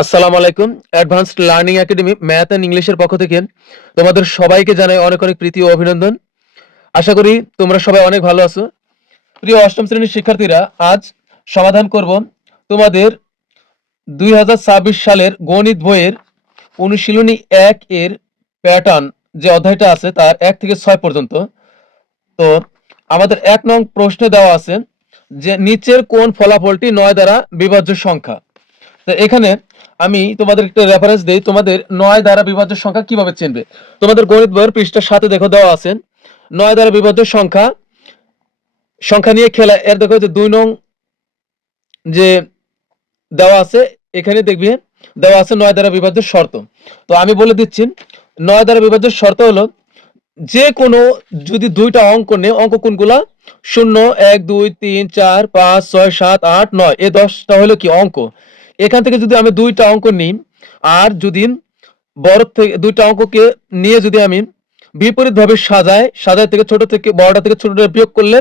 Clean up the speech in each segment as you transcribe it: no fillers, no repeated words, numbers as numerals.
আসসালামু আলাইকুম। Advanced learning academy math and ইংলিশের পক্ষ থেকে তোমাদের সবাইকে জানাই অনেক অনেক প্রীতি ও অভিনন্দন। আশা করি তোমরা সবাই অনেক ভালো আছো। প্রিয় অষ্টম শ্রেণীর শিক্ষার্থীরা, আজ সমাধান করব তোমাদের 2026 সালের গণিত বইয়ের অনুশীলনী 1 এর প্যাটার্ন যে অধ্যায়টা আছে তার 1 থেকে 6 পর্যন্ত। তো আমাদের 1 নং প্রশ্নে দেওয়া আছে যে নিচের কোন ফলাফলটি 9 দ্বারা বিভাজ্য সংখ্যা। তো এখানে আমি তোমাদের একটা রেফারেন্স দেই, তোমাদের 9 দ্বারা বিভাজ্য সংখ্যা কিভাবে চিনবে। তোমাদের গণিত বইয়ের পৃষ্ঠার সাথে দেখো দেওয়া আছে 9 দ্বারা বিভাজ্য সংখ্যা সংখ্যা নিয়ে খেলা। এর দেখো যে 2 নং যে দেওয়া আছে, এখানে দেখবি দেওয়া আছে 9 দ্বারা বিভাজ্য শর্ত। তো আমি বলে দিচ্ছি 9 দ্বারা বিভাজ্য শর্ত হলো যে কোনো যদি দুইটা অঙ্ক নেই, অঙ্ক কোনগুলা 0 1 2 3 4 5 6 7 8 9, এই 10টা হলো কি অঙ্ক। এখান থেকে যদি আমি দুইটা অঙ্ক নিই আর যদি বড় থেকে দুইটা অঙ্ককে নিয়ে যদি আমি বিপরীত ভাবে সাজায় থেকে ছোট থেকে বড়টা থেকে ছোটটা বিয়োগ করলে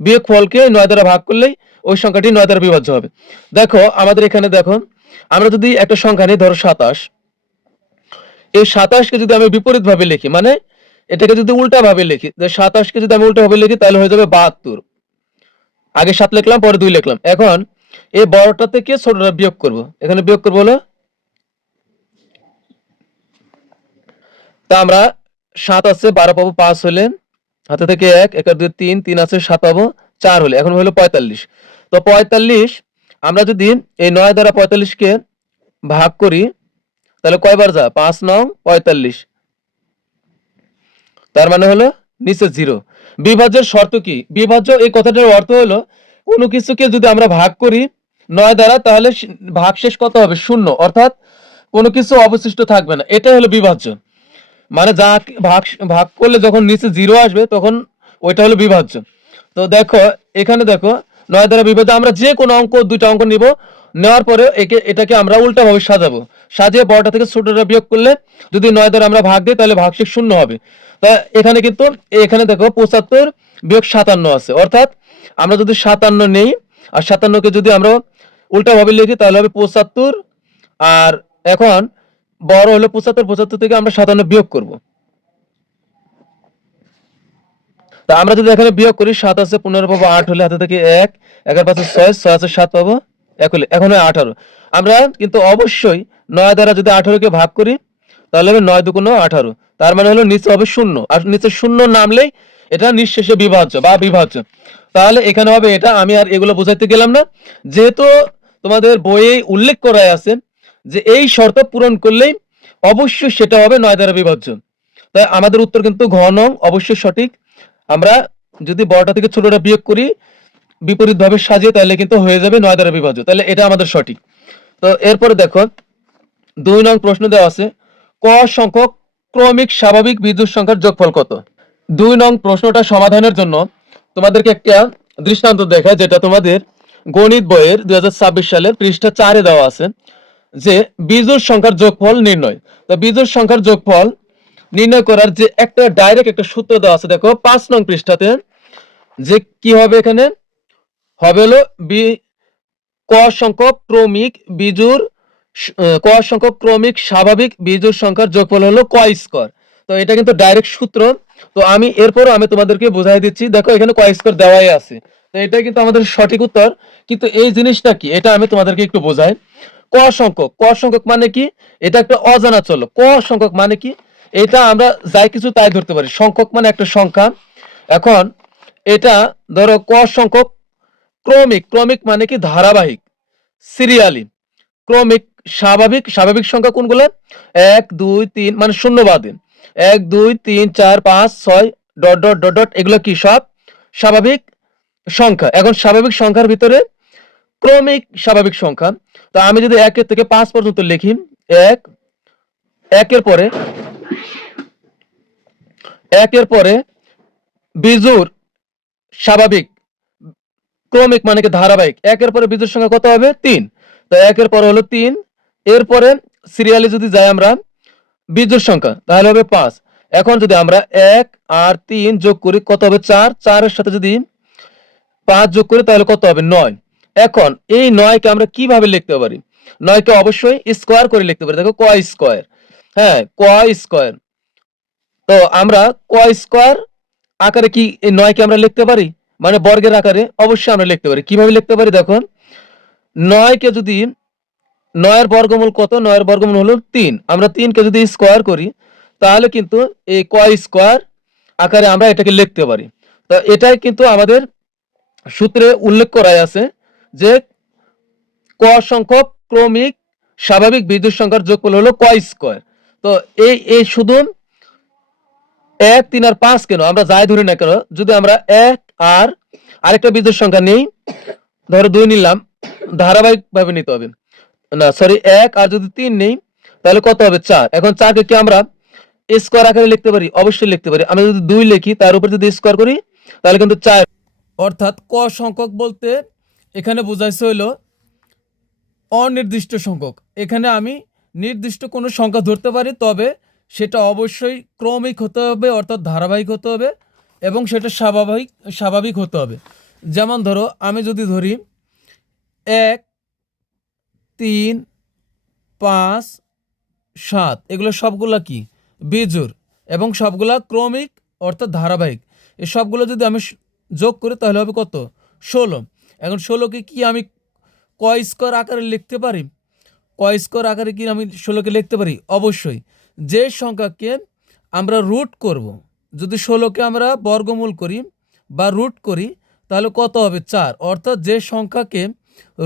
বিয়োগ ফলকে 9 দ্বারা ভাগ করলেই ওই সংখ্যাটি 9 দ্বারা বিভাজ্য হবে। দেখো আমাদের এখানে দেখো, আমরা যদি একটা সংখ্যা নিই, ধরো 27, এই 27কে যদি আমি বিপরীত ভাবে লিখি, মানে এটাকে যদি উল্টা ভাবে লিখি, 27কে যদি আমি উল্টা ভাবে লিখি তাহলে হয়ে যাবে 72। আগে 7 লিখলাম, পরে 2 লিখলাম। এখন এই বড়টা থেকে ছোটটা বিয়োগ করব, এখানে বিয়োগ করবো হলো, তা আমরা 7 আছে 12 পাবো, 5 হলে হাতে থেকে 1 1 আর 2 3 3 আছে 7 পাবো, 4 হলে এখন হলো 45। তো 45 আমরা যদি এই 9 দ্বারা 45কে ভাগ করি তাহলে কয়বার যা, 5 9 45, তার মানে হলো নিচে 0। বিভাজ্যের শর্ত কি? বিভাজ্য এই কথাটার অর্থ হলো কোনো কিছুকে যদি আমরা ভাগ করি 9 দ্বারা তাহলে ভাগশেষ কত হবে, 0, অর্থাৎ কোনো কিছু অবশিষ্ট থাকবে না, এটাই হলো বিভাজ্য। মানে যা ভাগ ভাগ করলে যখন নিচে 0 আসবে তখন ওইটা হলো বিভাজ্য। তো দেখো এখানে দেখো 9 দ্বারা বিভাজ্য, আমরা যে কোনো অঙ্ক দুইটা অঙ্ক নিব, নেওয়ার পরে এটাকে আমরা উল্টা ভাবে সাজাবো, সাজিয়ে বড়টা থেকে ছোটটা বিয়োগ করলে যদি 9 দ্বারা আমরা ভাগ দিই তাহলে ভাগশেষ 0 হবে। তা এখানে কিন্তু এখানে দেখো 75 বিয়োগ 57 আছে, অর্থাৎ আমরা যদি 57 নেই আর 57কে যদি আমরা উল্টা ভাবে লিখি তাহলে হবে 75। আর এখন বড় হলো 75, 75 থেকে আমরা 57 বিয়োগ করব। তা আমরা যদি এখানে বিয়োগ করি, 7 আছে 15 পাবো, 8 হলে হাতে থেকে 1 1 এর পাশে 6 6 আছে 7 পাবো, 1 হলে এখন হয় 18। আমরা কিন্তু অবশ্যই 9 দ্বারা যদি 18 কে ভাগ করি তাহলে হবে 9 দুগুণ 18, তার মানে হলো নিচে হবে 0, আর নিচে 0 নামলেই এটা নিঃশেষে বিভাজ্য বা বিভাজ্য। তাহলে এখানে হবে এটা, আমি আর এগুলো বোঝাইতে গেলাম না, যেহেতু তোমাদের বইয়ে উল্লেখ করা আছে যে এই শর্ত পূরণ করলেই অবশ্যই সেটা হবে 9 দ্বারা বিভাজ্য। তাই আমাদের উত্তর কিন্তু ঘ নং অবশ্যই সঠিক। আমরা যদি বড়টা থেকে ছোটটা বিয়োগ করি বিপরীত ভাবে সাজিয়ে তাহলে কিন্তু হয়ে যাবে 9 দ্বারা বিভাজ্য, তাহলে এটা আমাদের সঠিক। তো এরপরে দেখো 2 নং প্রশ্ন দেওয়া আছে ক সংখ্যক ক্রমিক স্বাভাবিক বিজোড় সংখ্যার যোগফল কত। 2 নং প্রশ্নটা সমাধানের জন্য তোমাদেরকে একটা দৃষ্টান্ত দেখায়, যেটা তোমাদের গণিত বইয়ের 2026 সালের পৃষ্ঠা 4 এ দেওয়া আছে যে বিজোড় সংখ্যার যোগফল নির্ণয়। তো বিজোড় সংখ্যার যোগফল নির্ণয় করার যে একটা ডাইরেক্ট একটা সূত্র দেওয়া আছে, দেখো 5 নং পৃষ্ঠাতে, যে কি হবে এখানে হবে হলো ক সংখ্যক ক্রমিক বিজোড় ক সংখ্যক ক্রমিক স্বাভাবিক বিজোড় সংখ্যার যোগফল হলো ক স্কয়ার। তো এটা কিন্তু ডাইরেক্ট সূত্র। তো আমি এরপর আমি তোমাদেরকে বোঝাই দিচ্ছি, দেখো এখানে ক স্কয়ার দেওয়াই আছে, তো এটা কিন্তু আমাদের সঠিক উত্তর। কিন্তু এই জিনিসটা কি এটা আমি তোমাদেরকে একটু বোঝাই। ক সংখ্যক মানে কি, এটা একটা অজানা চল। ক সংখ্যক মানে কি, এটা আমরা যাই কিছু তাই ধরতে পারি, সংখ্যক মানে একটা সংখ্যা। এখন এটা ধরো ক সংখ্যক ক্রমিক, ক্রমিক মানে কি ধারাবাহিক, সিরিয়ালি। ক্রমিক স্বাভাবিক, স্বাভাবিক সংখ্যা কোনগুলো, 1 2 3 মানে শূন্য বাদে 1 2 3 4 5 6 ডট ডট ডট ডট, এগুলো কি সব স্বাভাবিক সংখ্যা। এখন স্বাভাবিক সংখ্যার ভিতরে ক্রমিক স্বাভাবিক সংখ্যা, তো আমি যদি 1 থেকে 5 পর্যন্ত লিখি, 1 একের পরে একের পরে বিজোড় স্বাভাবিক, ক্রমিক মানে কি ধারাবাহিক, একের পরে বিজোড় সংখ্যা কত হবে, 3। তো একের পরে হলো 3, এরপরে সিরিয়ালি যদি যাই আমরা বিজোড় সংখ্যা তাহলে হবে 5। এখন যদি আমরা 1 আর 3 যোগ করি কত হবে, 4, 4 এর সাথে যদি 5 যোগ করি তাহলে কত হবে, 9। এখন এই 9 কে আমরা কিভাবে লিখতে পারি, 9কে অবশ্যই স্কোয়ার করে লিখতে পারি। দেখো ক স্কোয়ার, হ্যাঁ ক স্কোয়ার। তো আমরা ক স্কোয়ার আকারে কি এই 9কে আমরা লিখতে পারি, মানে বর্গের আকারে? অবশ্যই আমরা লিখতে পারি। কিভাবে লিখতে পারি দেখো, 9কে যদি 9 এর বর্গমূল কত? 9 এর বর্গমূল হলো 3। আমরা 3কে যদি স্কোয়ার করি তাহলে কিন্তু এই ক স্কোয়ার আকারে আমরা এটাকে লিখতে পারি। তো এটাই কিন্তু আমাদের সূত্রে উল্লেখ করা আছে যে ক সংখ্যক ক্রমিক স্বাভাবিক বিজোড় সংখ্যার যোগফল হলো ক স্কোয়ার। তো এই শুধু 1, 3 আর 5 কেন, আমরা যাই ধরি না কেন, যদি আমরা 1 আর আরেকটা বিজোড় সংখ্যা নেই, ধরো 2 নিলাম, ধারাবাহিক ভাবে নিতে হবে, না সরি 1 আর যদি 3 নেই তাহলে কত হবে? 4। এখন 4কে কি আমরা স্কোয়ার আকারে লিখতে পারি? অবশ্যই লিখতে পারি। আমরা যদি 2 লিখি তার উপর যদি স্কোয়ার করি তাহলে কিন্তু 4। অর্থাৎ ক সংখ্যক বলতে এখানে বোঝাইছে হইলো অনির্দিষ্ট সংখ্যক। এখানে আমি নির্দিষ্ট কোনো সংখ্যা ধরতে পারি, তবে সেটা অবশ্যই ক্রমিক হতে হবে, অর্থাৎ ধারাবাহিক হতে হবে, এবং সেটা স্বাভাবিক হতে হবে। যেমন ধরো আমি যদি ধরি 1, 3, 5, 7, এগুলো সবগুলা কি? বিজোড়, এবং সবগুলা ক্রমিক অর্থাৎ ধারাবাহিক। এই সবগুলো যদি আমি যোগ করি তাহলে হবে কত? 16। এখন 16কে কি আমি ক স্কোয়ার আকারে লিখতে পারি? ক স্কোয়ার আকারে কি আমি 16কে লিখতে পারি? অবশ্যই। যে সংখ্যাকে আমরা রুট করব, যদি 16কে আমরা বর্গমূল করি বা রুট করি তাহলে কত হবে? 4। অর্থাৎ যে সংখ্যাকে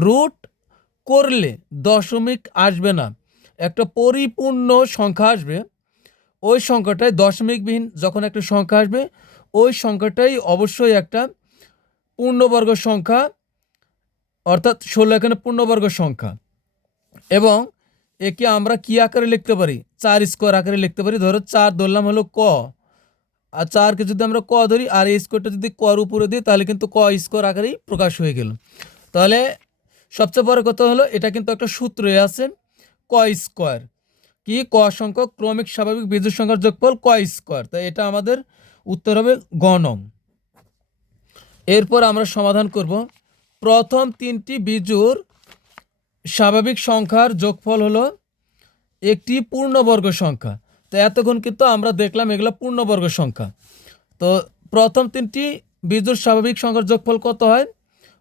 রুট করলে দশমিক আসবে না, একটা পরিপূর্ণ সংখ্যা আসবে, ওই সংখ্যাটাই দশমিকবিহীন যখন একটা সংখ্যা আসবে ওই সংখ্যাটাই অবশ্যই একটা পূর্ণবর্গ সংখ্যা, অর্থাৎ 16 এখানে পূর্ণবর্গ সংখ্যা। এবং একে আমরা কি আকারে লিখতে পারি? 4 স্কোয়ার আকারে লিখতে পারি। ধরো 4 ধরলাম হলো ক, আর 4কে যদি আমরা ক ধরি আর এই স্কোয়ারটা যদি কর উপরে দিই তাহলে কিন্তু ক স্কোয়ার আকারেই প্রকাশ হয়ে গেল। তাহলে সবচেয়ে বড় কথা হলো এটা কিন্তু একটা সূত্রে আছে, ক স্কোয়ার কি? ক সংখ্যক ক্রমিক স্বাভাবিক বিজোড় সংখ্যার যোগফল ক স্কোয়ার। তাই এটা আমাদের উত্তর হবে গ নং। এরপর আমরা সমাধান করব। প্রথম 3টি বিজোড় স্বাভাবিক সংখ্যার যোগফল হলো একটি পূর্ণবর্গ সংখ্যা। তো এতক্ষণ কিন্তু আমরা দেখলাম এগুলো পূর্ণবর্গ সংখ্যা। তো প্রথম 3টি বিজোড় স্বাভাবিক সংখ্যার যোগফল কত হয়?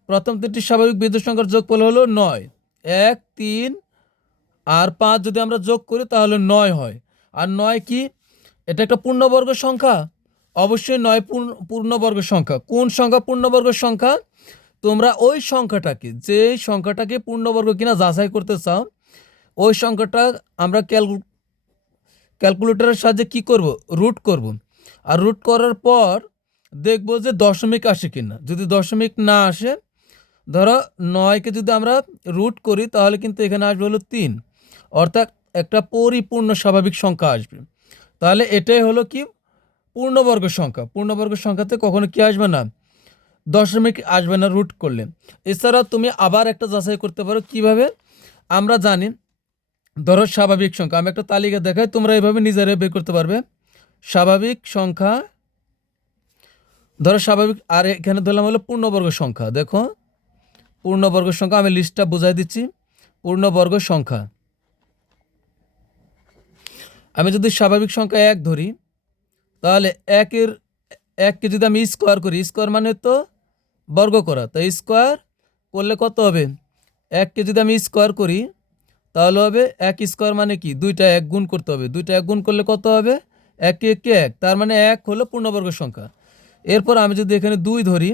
প্রথম 3টি স্বাভাবিক বিজোড় সংখ্যার যোগফল হলো 9। 1, 3 আর 5 যদি আমরা যোগ করি তাহলে 9 হয়। আর 9 কি? এটা একটা পূর্ণবর্গ সংখ্যা? অবশ্যই 9 পূর্ণবর্গ সংখ্যা। কোন সংখ্যা পূর্ণবর্গ সংখ্যা? তোমরা ওই সংখ্যাটাকে, যে সংখ্যাটাকে পূর্ণবর্গ কিনা যাচাই করতে চাও, ওই সংখ্যাটা আমরা ক্যালকুলেটরের সাহায্যে কি করব? রুট করব। আর রুট করার পর দেখব যে দশমিক আসে কিনা। যদি দশমিক না আসে, ধরো 9কে যদি আমরা রুট করি তাহলে কিন্তু এখানে আসবে হলো 3, অর্থাৎ একটা পরিপূর্ণ স্বাভাবিক সংখ্যা আসবে। তাহলে এটাই হলো কি? পূর্ণবর্গ সংখ্যা। পূর্ণবর্গ সংখ্যাতে কখনো কি আসবে না? দশমিক আসবে না রুট করলে। এছাড়াও তুমি আবার একটা যাচাই করতে পারো। কিভাবে? আমরা জানি, ধরো স্বাভাবিক সংখ্যা, আমি একটা তালিকা দেখাই, তোমরা এইভাবে নিজেরাই বের করতে পারবে। স্বাভাবিক সংখ্যা, ধরো স্বাভাবিক, আর এখানে ধরলাম হলো পূর্ণবর্গ সংখ্যা। দেখো পূর্ণবর্গ সংখ্যা, আমি লিস্টটা বুঝাই দিচ্ছি। পূর্ণবর্গ সংখ্যা, আমি যদি স্বাভাবিক সংখ্যা 1 ধরি তাহলে 1কে যদি আমি স্কোয়ার করি, স্কোয়ার মানে তো বর্গ করা, তো স্কোয়ার করলে কত হবে? 1কে যদি আমি স্কোয়ার করি তাহলে হবে 1 স্কোয়ার মানে কি? 2টা 1 গুণ করতে হবে। 2টা 1 গুণ করলে কত হবে? 1 কে 1, তার মানে 1 হলো পূর্ণবর্গ সংখ্যা। এরপর আমি যদি এখানে 2 ধরি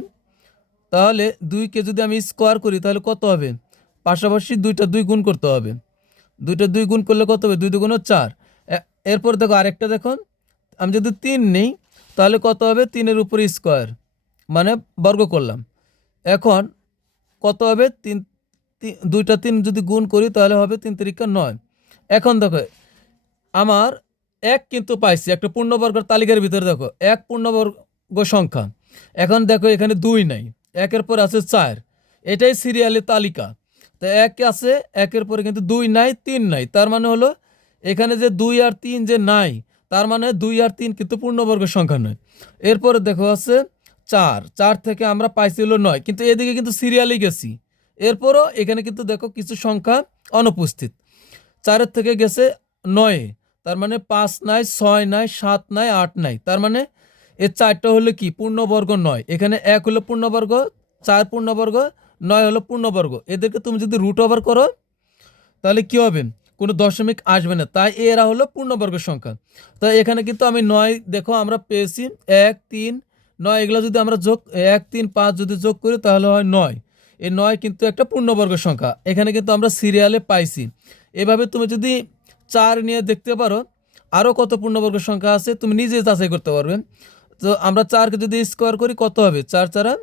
তাহলে 2কে যদি আমি স্কোয়ার করি তাহলে কত হবে? পাশাপাশি 2টা 2 গুণ করতে হবে। 2টা 2 গুণ করলে কত হবে? 2 দুগুণ 4। এরপর দেখো আরেকটা, দেখো আমি যদি 3 নেই তাহলে কত হবে? 3-এর উপরে স্কোয়ার মানে বর্গ করলাম। এখন কত হবে? 2টা 3 যদি গুণ করি তাহলে হবে 3 3 9। এখন দেখো আমার 1 কিন্তু পাইছি একটা পূর্ণবর্গের তালিকার ভিতরে। দেখো 1 পূর্ণবর্গ সংখ্যা। এখন দেখো এখানে 2 নাই, 1-এর পর আছে 4, এটাই সিরিয়ালের তালিকা। তো 1 আছে, 1-এর পরে কিন্তু 2 নাই, 3 নাই, তার মানে হলো এখানে যে 2 আর 3 যে নাই, তার মানে 2 আর 3 কিন্তু পূর্ণবর্গ সংখ্যা নয়। এরপরে দেখো আছে 4 থেকে আমরা পাইছি হলো 9, কিন্তু এদিকে কিন্তু সিরিয়ালেই গেছি। এরপরও এখানে কিন্তু দেখো কিছু সংখ্যা অনুপস্থিত। 4 থেকে গেছে 9, তার মানে 5 নাই, 6 নাই, 7 নাই, 8 নাই। তার মানে এর 4টা হলো কি পূর্ণবর্গ 9। এখানে 1 হলো পূর্ণবর্গ, 4 পূর্ণবর্গ, 9 হলো পূর্ণবর্গ। এদেরকে তুমি যদি রুট ওভার করো তাহলে কি হবে? কোনো দশমিক আসবে না, তাই এরা হলো পূর্ণবর্গ সংখ্যা। তো এখানে কিন্তু আমি 9 দেখো আমরা পেয়েছি 1, 3, 9 এগুলো যদি আমরা যোগ 1, 3, 5 যদি যোগ করি তাহলে হয় 9। এই 9 কিন্তু একটা পূর্ণবর্গ সংখ্যা, এখানে কিন্তু আমরা সিরিয়ালে পাইছি। এভাবে তুমি যদি 4 নিয়ে দেখতে পারো আরও কত পূর্ণবর্গ সংখ্যা আছে তুমি নিজে যাচাই করতে পারবে। তো আমরা 4কে যদি স্কোয়ার করি কত হবে? 4 4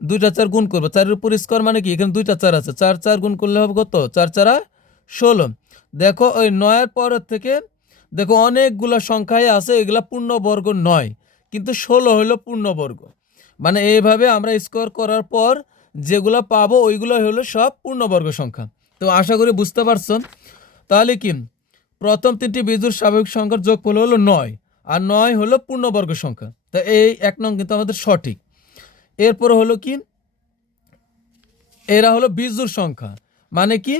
দুইটা 4 গুণ করবো, 4-এর উপর স্কোয়ার মানে কি এখানে দুইটা 4 আছে, 4 4 গুণ করলে হবে কত? 4 4 16। দেখো ওই 9-এর পরের থেকে দেখো অনেকগুলো সংখ্যাই আছে, এগুলা পূর্ণবর্গ নয়, কিন্তু 16 হলো পূর্ণবর্গ। মানে এইভাবে আমরা স্কোয়ার করার পর যেগুলো পাবো ওইগুলো হলো সব পূর্ণবর্গ সংখ্যা। তো আশা করি বুঝতে পারছো। তাহলে কি প্রথম 3টি বিজোড় স্বাভাবিক সংখ্যার যোগফল হলো 9, আর 9 হলো পূর্ণবর্গ সংখ্যা। তা এই 1 নং কিন্তু আমাদের সঠিক। এরপর হলো কি এরা হলো বিজোড় সংখ্যা, মানে কি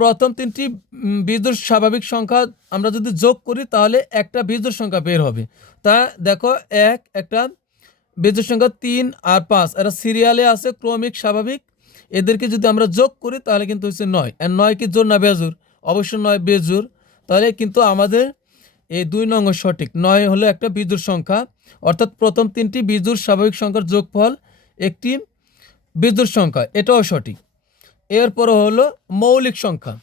প্রথম 3টি বিজোড় স্বাভাবিক সংখ্যা আমরা যদি যোগ করি তাহলে একটা বিজোড় সংখ্যা বের হবে। তা দেখো একটা বিজোড় সংখ্যা 3 আর 5 এরা সিরিয়ালে আছে ক্রমিক স্বাভাবিক, এদেরকে যদি আমরা যোগ করি তাহলে কিন্তু হচ্ছে 9। আর 9 কি জোড় না বেজোড়? অবশ্যই 9 বেজোড়। তাহলে কিন্তু আমাদের এই 2 নং সঠিক, 9 হলো একটা বিজোড় সংখ্যা, অর্থাৎ প্রথম 3টি বিজোড় স্বাভাবিক সংখ্যার যোগফল একটি বিজোড় সংখ্যা, এটাও সঠিক। এরপর হলো মৌলিক সংখ্যা।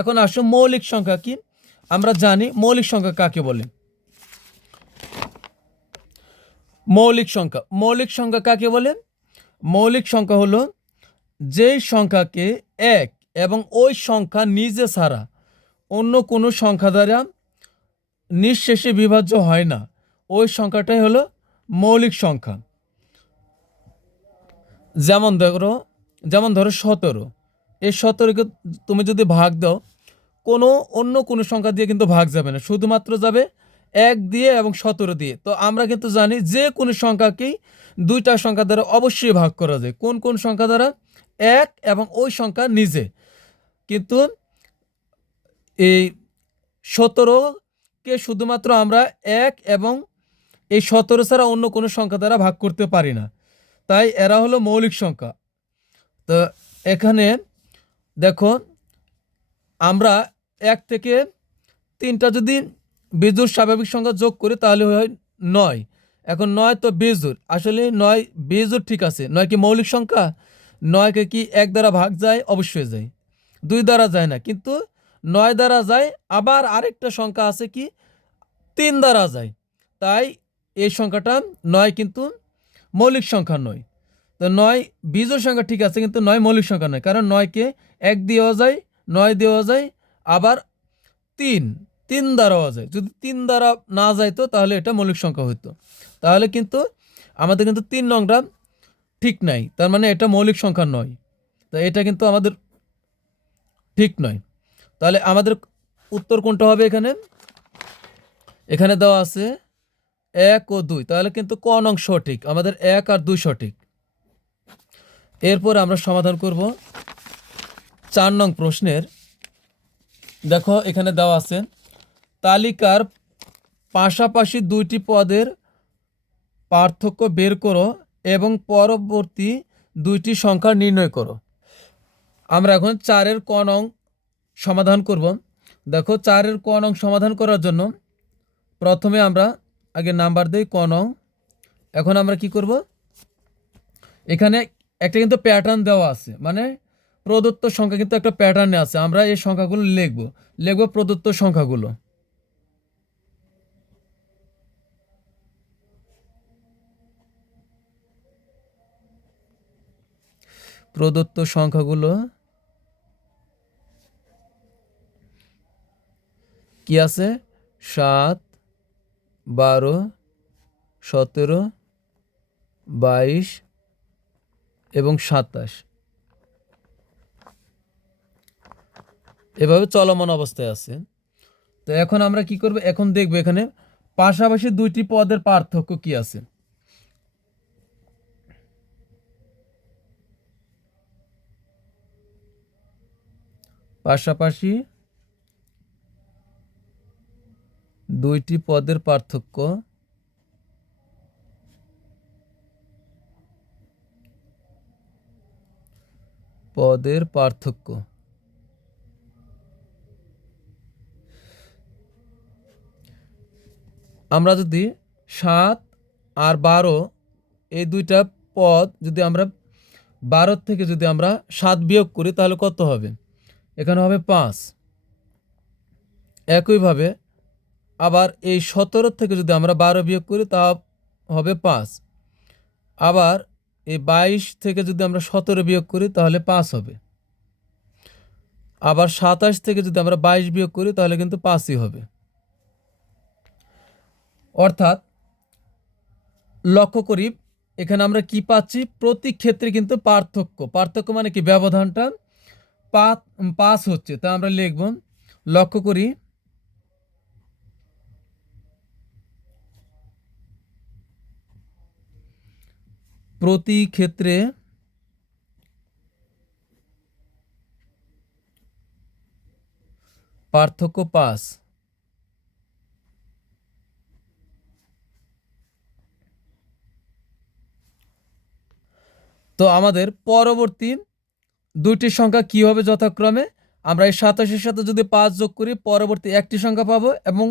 এখন আসো মৌলিক সংখ্যা কি? আমরা জানি মৌলিক সংখ্যা কাকে বলে। মৌলিক সংখ্যা কাকে বলে? মৌলিক সংখ্যা হলো যেই সংখ্যাকে 1 এবং ওই সংখ্যা নিজে ছাড়া অন্য কোনো সংখ্যা দ্বারা নিঃশেষে বিভাজ্য হয় না, ওই সংখ্যাটাই হলো মৌলিক সংখ্যা। যেমন ধরো 17। এই 17কে তুমি যদি ভাগ দাও অন্য কোনো সংখ্যা দিয়ে কিন্তু ভাগ যাবে না, শুধুমাত্র যাবে 1 দিয়ে এবং 17 দিয়ে। তো আমরা কিন্তু জানি যে কোনো সংখ্যাকেই দুইটা সংখ্যা দ্বারা অবশ্যই ভাগ করা যায়। কোন কোন সংখ্যা দ্বারা? 1 এবং ওই সংখ্যা নিজে। কিন্তু এই 17কে শুধুমাত্র আমরা 1 এবং এই 17 ছাড়া অন্য কোনো সংখ্যা দ্বারা ভাগ করতে পারি না, তাই এরা হলো মৌলিক সংখ্যা। তো এখানে দেখো আমরা 1 থেকে 3টা যদি বিজোড় স্বাভাবিক সংখ্যা যোগ করি তাহলে হয় 9। এখন 9 তো বিজোড়, আসলে 9 বিজোড় ঠিক আছে, 9 কি মৌলিক সংখ্যা? 9কে কি 1 দ্বারা ভাগ যায়? অবশ্যই যায়। 2 দ্বারা যায় না, কিন্তু 9 দ্বারা যায়। আবার আরেকটা সংখ্যা আছে কি 3 দ্বারা যায়, তাই এই সংখ্যাটা 9 কিন্তু মৌলিক সংখ্যা নয়। তো 9 বিজোড় সংখ্যা ঠিক আছে, কিন্তু 9 মৌলিক সংখ্যা নয়, কারণ 9কে 1 দিয়েও যায়, 9 দিয়েও যায়, আবার 3 দ্বারাও যায়। যদি 3 দ্বারা না যাইতো তাহলে এটা মৌলিক সংখ্যা হইতো। তাহলে কিন্তু আমাদের কিন্তু 3 নংটা ঠিক নাই, তার মানে এটা মৌলিক সংখ্যা নয়। তো এটা কিন্তু আমাদের ঠিক নয়। তাহলে আমাদের উত্তর কোনটা হবে? এখানে দেওয়া আছে 1 ও 2, তাহলে কিন্তু ক নং সঠিক, আমাদের 1 আর 2 সঠিক। এরপর আমরা সমাধান করব 4 নং প্রশ্নের। দেখো এখানে দেওয়া আছে তালিকার পাশাপাশি 2টি পদের পার্থক্য বের করো এবং পরবর্তী 2টি সংখ্যা নির্ণয় করো। আমরা এখন 4-এর ক নং সমাধান করব। দেখো 4-এর ক নং সমাধান করার জন্য প্রথমে আমরা আগে নাম্বার দেই ক নং। এখন আমরা কি করব? এখানে একটা কিন্তু প্যাটার্ন দেওয়া আছে, মানে প্রদত্ত সংখ্যা কিন্তু একটা প্যাটার্নে আছে। আমরা এই সংখ্যাগুলো লিখব প্রদত্ত সংখ্যাগুলো। প্রদত্ত সংখ্যাগুলো কি আছে? 7, 12, 17, 22 এবং 27 এভাবে চলমান অবস্থায় আছে। তো এখন আমরা কি করব? এখন দেখব এখানে পাশাপাশি 2টি পদের পার্থক্য কি আছে। পাশাপাশি দুইটি পদের পার্থক্য আমরা যদি 7 আর 12 এই দুইটা পদ যদি আমরা 12 থেকে যদি আমরা 7 বিয়োগ করি তাহলে কত হবে? এখানে হবে 5। একইভাবে আবার এই 17 থেকে যদি আমরা 12 বিয়োগ করি তা হবে 5। আবার এই 22 থেকে যদি আমরা 17 বিয়োগ করি তাহলে 5 হবে। আবার 27 থেকে যদি আমরা 22 বিয়োগ করি তাহলে কিন্তু 5ই হবে। অর্থাৎ লক্ষ্য করি এখানে আমরা কি পাচ্ছি? প্রতি ক্ষেত্রে কিন্তু পার্থক্য মানে কি? ব্যবধানটা 5 হচ্ছে। তা আমরা লিখব, লক্ষ্য করি প্রতি ক্ষেত্রে পার্থক্য 5। তো আমাদের পরবর্তী দুইটি সংখ্যা কি হবে যথাক্রমে? আমরা এই 27-এর সাথে যদি 5 যোগ করি পরবর্তী একটি সংখ্যা পাবো, এবং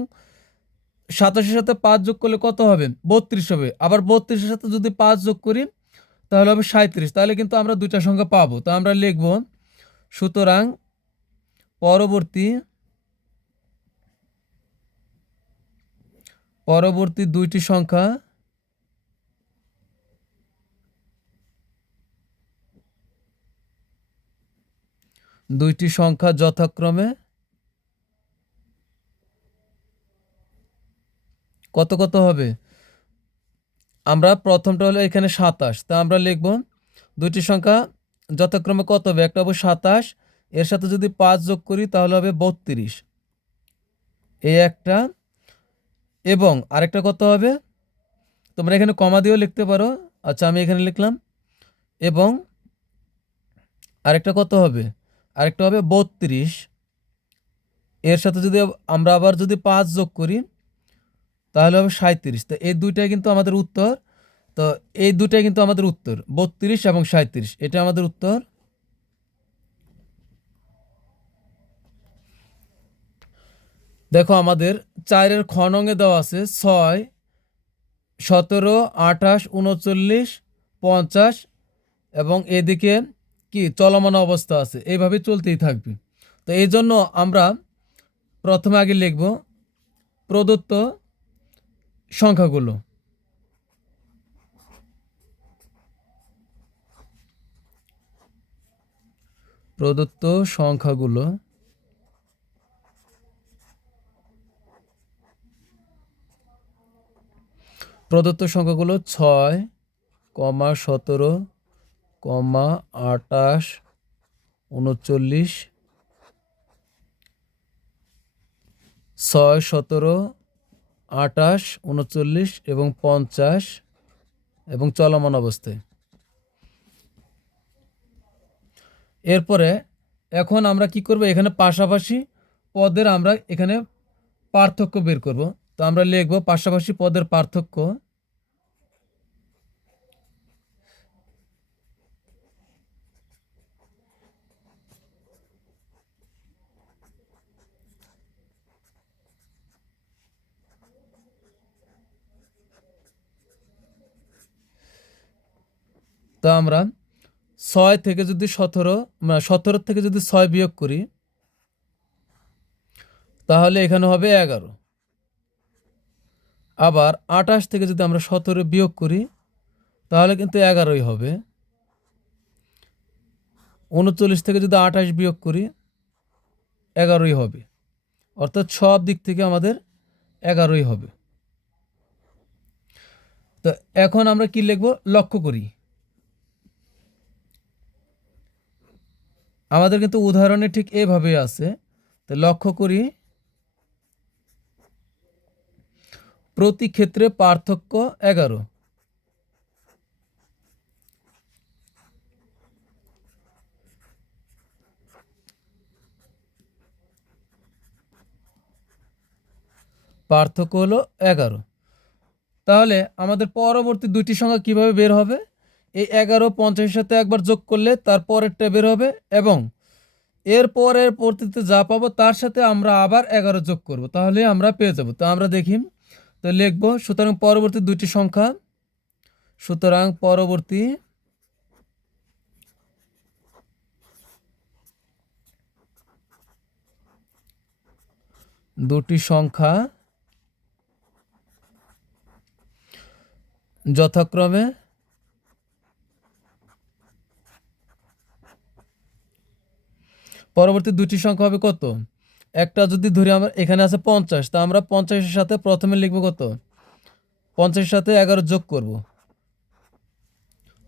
27-এর সাথে 5 যোগ করলে কত হবে? 32 হবে। আবার 32-এর সাথে যদি 5 যোগ করি তাহলে হবে 37। তাহলে কিন্তু আমরা দুইটা সংখ্যা পাবো। তো আমরা লিখব, সুতরাং পরবর্তী দুইটি সংখ্যা যথাক্রমে কত কত হবে? আমরা প্রথমটা হলো এখানে 27। তা আমরা লিখব দুইটি সংখ্যা যথাক্রমে কত হবে? একটা হবে 27, এর সাথে যদি 5 যোগ করি তাহলে হবে 32, এই একটা। এবং আরেকটা কত হবে? তোমরা এখানে কমা দিয়েও লিখতে পারো। আচ্ছা, আমি এখানে লিখলাম। এবং আরেকটা কত হবে? আরেকটা হবে 32, এর সাথে যদি আমরা আবার যদি 5 যোগ করি তাহলে হবে 37। তো এই দুইটাই কিন্তু আমাদের উত্তর। তো এই দুটাই কিন্তু আমাদের উত্তর, 32 এবং 37, এটা আমাদের উত্তর। দেখো আমাদের 4-এর খ নঙে দেওয়া আছে 6, 17, 28, 39, 50, এবং এদিকে কি চলমান অবস্থা আছে, এইভাবে চলতেই থাকবে। তো এই জন্য আমরা প্রথমে আগে লিখব প্রদত্ত সংখ্যাগুলো। প্রদত্ত সংখ্যাগুলো প্রদত্ত সংখ্যাগুলো 6, 17, 28, 39, 6, 17, 28, 39 এবং 50, এবং চলমান অবস্থায়। এরপরে এখন আমরা কি করব? এখানে পাশাপাশি পদের আমরা এখানে পার্থক্য বের করব। তো আমরা লিখব পাশাপাশি পদের পার্থক্য তো আমরা 6 থেকে যদি 17 থেকে যদি 6 বিয়োগ করি তাহলে এখানে হবে 11। আবার 28 থেকে যদি আমরা 17 বিয়োগ করি তাহলে কিন্তু 11ই হবে। 39 থেকে যদি 28 বিয়োগ করি 11ই হবে। অর্থাৎ সব দিক থেকে আমাদের 11ই হবে। তো এখন আমরা কি লিখব? লক্ষ্য করি। আমাদের কিন্তু উদাহরণে ঠিক এভাবেই আছে। তো লক্ষ্য করি প্রতি ক্ষেত্রে পার্থক্য 11। পার্থক্য হলো 11। তাহলে আমাদের পরবর্তী দুইটি সংখ্যা কিভাবে বের হবে? এই 11 50-এর সাথে একবার যোগ করলে তার পরেরটা বের হবে, এবং এর পরের পরবর্তীতে যা পাবো তার সাথে আমরা আবার 11 যোগ করব, তাহলে আমরা পেয়ে যাব। তো আমরা দেখি, তো লিখবো সুতরাং পরবর্তী দুইটি সংখ্যা, সুতরাং পরবর্তী দুটি সংখ্যা যথাক্রমে পরবর্তী দুটি সংখ্যা হবে কত? একটা যদি ধরি, আমরা এখানে আছে 50, তা আমরা 50-এর সাথে প্রথমে লিখবো কত? 50-এর সাথে 11 যোগ করব,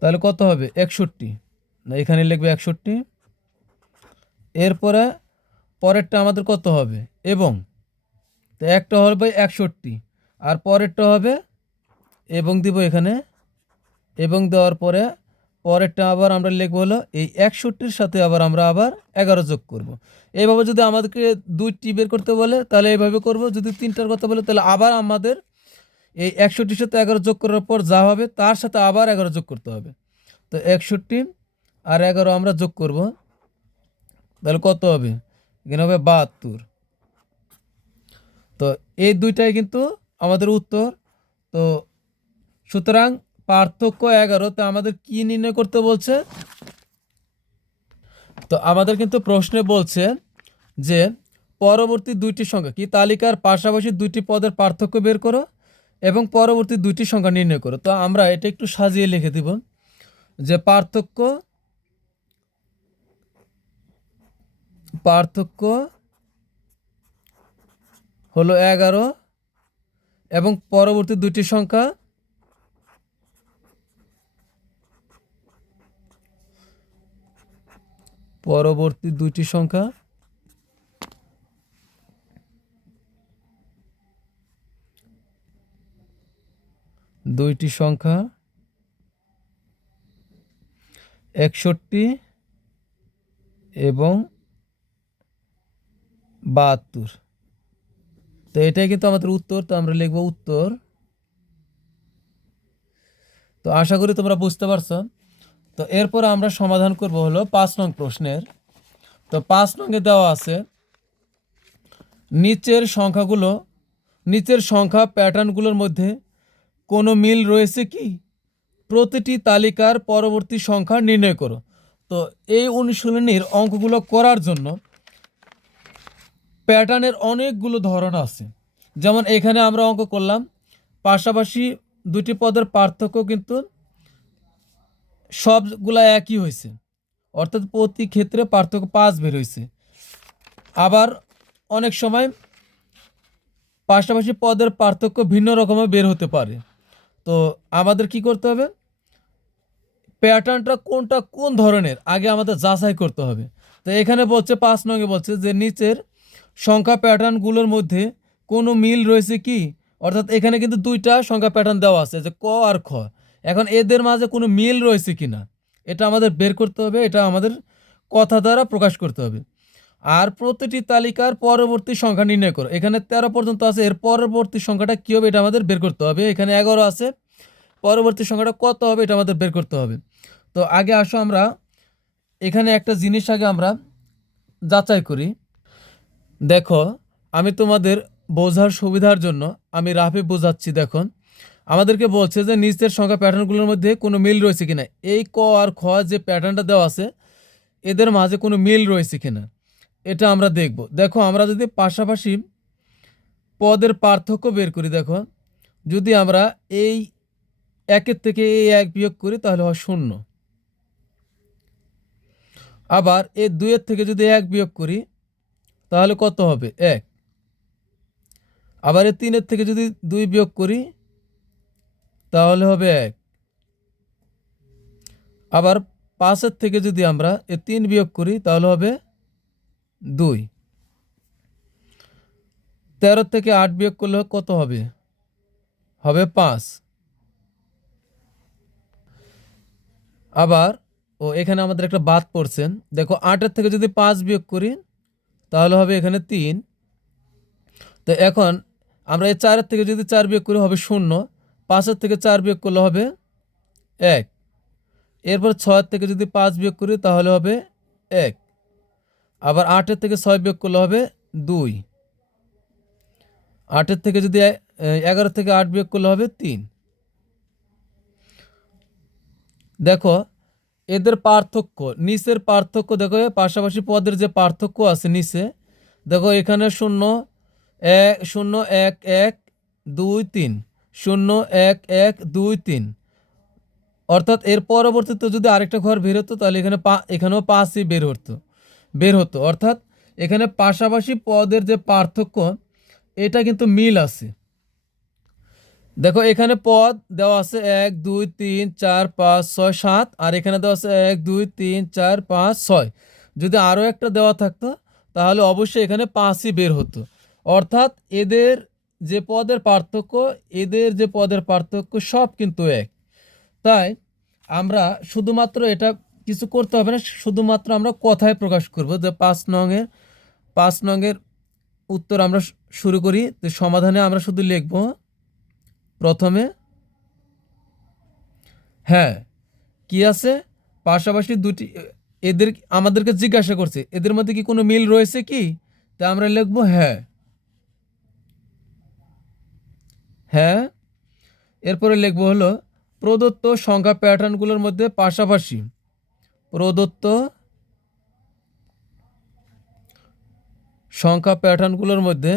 তাহলে কত হবে? 61। না, এখানে লিখবে 61। এরপরে পরেরটা আমাদের কত হবে? এবং, তো একটা হবে 61, আর পরেরটা হবে এবং দিব এখানে, এবং দেওয়ার পরে পরেরটা আবার আমরা লিখবো হলো এই 61-র সাথে আবার আমরা 11 যোগ করব। এইভাবে যদি আমাদেরকে দুইটি বের করতে বলে তাহলে এইভাবে করব, যদি তিনটার কথা বলে তাহলে আবার আমাদের এই 61-র সাথে 11 যোগ করার পর যা হবে তার সাথে আবার 11 যোগ করতে হবে। তো 61 আর 11 আমরা যোগ করব, তাহলে কত হবে? এখানে হবে 72। তো এই দুইটাই কিন্তু আমাদের উত্তর। তো সুতরাং পার্থক্য 11, তো আমাদের কি নির্ণয় করতে বলছে? তো আমাদের কিন্তু প্রশ্নে বলছে যে পরবর্তী দুইটি সংখ্যা কি, তালিকার পাশাপাশি দুইটি পদের পার্থক্য বের করো এবং পরবর্তী দুইটি সংখ্যা নির্ণয় করো। তো আমরা এটা একটু সাজিয়ে লিখে দিব যে পার্থক্য হলো 11 এবং পরবর্তী দুইটি সংখ্যা দুইটি সংখ্যা 61 এবং 72। তো এটাই কিন্তু আমাদের উত্তর। তো আমরা লিখবো উত্তর। তো আশা করি তোমরা বুঝতে পারছো। তো এরপর আমরা সমাধান করব হলো 5 নং প্রশ্নের। তো 5 নংয়ে দেওয়া আছে নিচের সংখ্যা প্যাটার্নগুলোর মধ্যে কোনো মিল রয়েছে কি? প্রতিটি তালিকার পরবর্তী সংখ্যা নির্ণয় করো। তো এই অনুশীলনীর অঙ্কগুলো করার জন্য প্যাটার্নের অনেকগুলো ধরন আছে। যেমন এখানে আমরা অঙ্ক করলাম পাশাপাশি দুটি পদের পার্থক্য কিন্তু সবগুলা একই হয়েছে, অর্থাৎ প্রতি ক্ষেত্রে পার্থক্য 5 বের হয়েছে। আবার অনেক সময় পাশাপাশি পদের পার্থক্য ভিন্ন রকমের বের হতে পারে। তো আমাদের কি করতে হবে? প্যাটার্নটা কোনটা কোন ধরনের আগে আমাদের যাচাই করতে হবে। তো এখানে বলছে 5 নঙ্গে বলছে যে নিচের সংখ্যা প্যাটার্নগুলোর মধ্যে কোনো মিল রয়েছে কি, অর্থাৎ এখানে কিন্তু দুইটা সংখ্যা প্যাটার্ন দেওয়া আছে যে ক আর খ। এখন এদের মাঝে কোনো মিল রয়েছে কিনা এটা আমাদের বের করতে হবে, এটা আমাদের কথা দ্বারা প্রকাশ করতে হবে। আর প্রতিটি তালিকার পরবর্তী সংখ্যা নির্ণয় করো। এখানে 13 পর্যন্ত আছে, এর পরবর্তী সংখ্যাটা কী হবে এটা আমাদের বের করতে হবে। এখানে 11 আছে, পরবর্তী সংখ্যাটা কত হবে এটা আমাদের বের করতে হবে। তো আগে আসো আমরা এখানে একটা জিনিস আগে আমরা যাচাই করি। দেখো, আমি তোমাদের বোঝার সুবিধার জন্য আমি রাফে বোঝাচ্ছি। দেখো, আমাদেরকে বলছে যে নিচের সংখ্যা প্যাটার্নগুলোর মধ্যে কোনো মিল রয়েছে কিনা। এই ক আর খ যে প্যাটার্নটা দেওয়া আছে এদের মাঝে কোনো মিল রয়েছে কিনা এটা আমরা দেখব। দেখো, আমরা যদি পাশাপাশি পদের পার্থক্য বের করি, দেখো যদি আমরা এই 1-এর থেকে এই 1 বিয়োগ করি তাহলে হয় 0। আবার এই 2-এর থেকে যদি 1 বিয়োগ করি তাহলে কত হবে? 1। আবার এই 3-এর থেকে যদি 2 বিয়োগ করি তাহলে হবে 1। আবার 5-এর থেকে যদি আমরা এই 3 বিয়োগ করি তাহলে হবে 2। 13 থেকে 8 বিয়োগ করলে কত হবে? হবে 5। আবার এখানে আমাদের একটা বাদ পড়ছে। দেখো, 8-এর থেকে যদি 5 বিয়োগ করি তাহলে হবে এখানে 3। তো এখন আমরা এই 4 থেকে যদি 4 বিয়োগ করি হবে 0, 5 থেকে 4 বিয়োগ করলে হবে 1, এরপর 6 থেকে যদি 5 বিয়োগ করি তাহলে হবে 1, আবার 8 থেকে 6 বিয়োগ করলে হবে 2, 8 থেকে যদি 11 থেকে 8 বিয়োগ করলে হবে 3। দেখো এদের পার্থক্য, নিচের পার্থক্য দেখো, পাশাপাশি পদের যে পার্থক্য আছে নিচে দেখো, এখানে 0 0 1 1 2 3, 0 1 1 2 3, অর্থাৎ এর পরবর্তীতে যদি আরেকটা ঘর বের হতো তাহলে এখানেও 5ই বের হতো। অর্থাৎ এখানে পাশাপাশি পদের যে পার্থক্য এটা কিন্তু মিল আছে। দেখো এখানে পদ দেওয়া আছে 1 2 3 4 5 6 7, আর এখানে দেওয়া আছে 1 2 3 4 5 6। যদি আরও একটা দেওয়া থাকতো তাহলে অবশ্যই এখানে 5ই বের হতো। অর্থাৎ এদের যে পদের পার্থক্য সব কিন্তু এক। তাই আমরা শুধুমাত্র এটা কিছু করতে হবে না, শুধুমাত্র আমরা কথায় প্রকাশ করব যে 5 নংয়ের উত্তর আমরা শুরু করি। তো সমাধানে আমরা শুধু লিখব প্রথমে হ্যাঁ কি আছে, পাশাপাশি দুটি, এদের আমাদেরকে জিজ্ঞাসা করছে এদের মধ্যে কি কোনো মিল রয়েছে কি, তা আমরা লিখব হ্যাঁ। এরপরে লিখব হলো প্রদত্ত সংখ্যা প্যাটার্নগুলোর মধ্যে পাশাপাশি প্রদত্ত সংখ্যা প্যাটার্নগুলোর মধ্যে,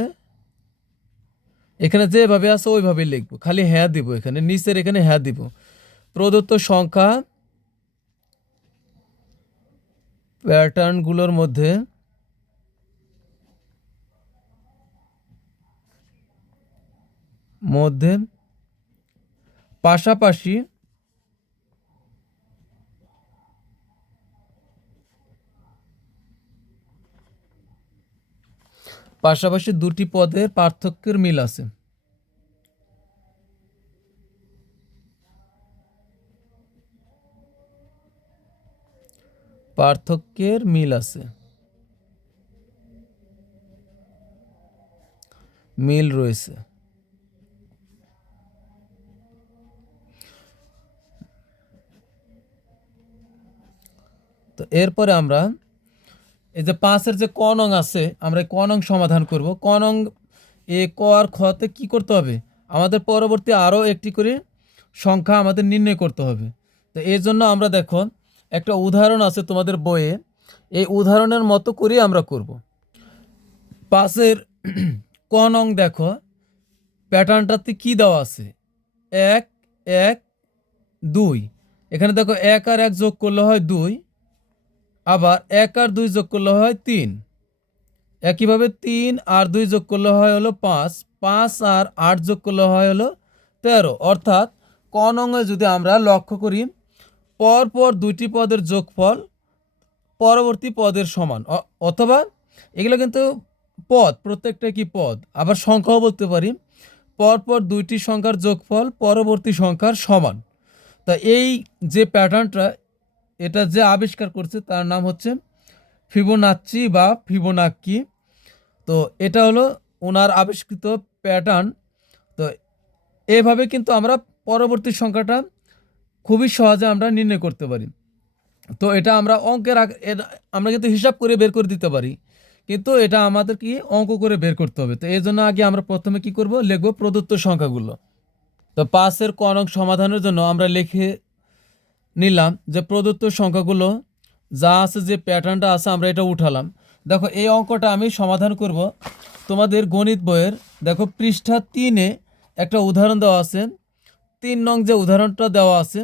এখানে যেভাবে আছে ওইভাবেই লিখব, খালি হ্যাঁ দিব, এখানে নিচের এখানে হ্যাঁ দিব। প্রদত্ত সংখ্যা প্যাটার্নগুলোর মধ্যে পাশাপাশি দুটি পদের পার্থক্যের মিল আছে। মিল রয়েছে। তো এরপরে আমরা এই যে 5-এর যে ক নং আছে, আমরা ক নং সমাধান করব। ক নং এ ক আর খতে কি করতে হবে, আমাদের পরবর্তী আরও একটি করে সংখ্যা আমাদের নির্ণয় করতে হবে। তো এর জন্য আমরা দেখো একটা উদাহরণ আছে তোমাদের বইয়ে, এই উদাহরণের মতো করেই আমরা করব। 5-এর ক নং দেখো প্যাটার্নটাতে কি দেওয়া আছে, 1 1 2, এখানে দেখো 1 আর 1 যোগ করলে হয় 2, আবার 1 আর 2 যোগ করলে হয় 3, একইভাবে 3 আর 2 যোগ করলে হয় হলো 5, 5 আর 8 যোগ করলে হয় হলো 13। অর্থাৎ ক নংয়ে যদি আমরা লক্ষ্য করি, পরপর দুইটি পদের যোগফল পরবর্তী পদের সমান, অথবা এগুলো কিন্তু পদ, প্রত্যেকটা কি পদ, আবার সংখ্যাও বলতে পারি, পরপর দুইটি সংখ্যার যোগফল পরবর্তী সংখ্যার সমান। তা এই যে প্যাটার্নটা এটা যে আবিষ্কার করছে তার নাম হচ্ছে ফিবোনাচ্চি বা ফিবোনাক্কি। তো এটা হলো ওনার আবিষ্কৃত প্যাটার্ন। তো এভাবে কিন্তু আমরা পরবর্তী সংখ্যাটা খুবই সহজে আমরা নির্ণয় করতে পারি। তো এটা আমরা আমরা কিন্তু হিসাব করে বের করে দিতে পারি, কিন্তু এটা আমাদের কি অঙ্ক করে বের করতে হবে। তো এই জন্য আগে আমরা প্রথমে কি করব, লিখব প্রদত্ত সংখ্যাগুলো। তো 5-এর ক নং সমাধানের জন্য আমরা লিখে নিলাম যে প্রদত্ত সংখ্যাগুলো যা আছে, যে প্যাটার্নটা আছে আমরা এটা উঠালাম। দেখো এই অঙ্কটা আমি সমাধান করব তোমাদের গণিত বইয়ের, দেখো পৃষ্ঠা 3-এ একটা উদাহরণ দেওয়া আছে। 3 নং যে উদাহরণটা দেওয়া আছে,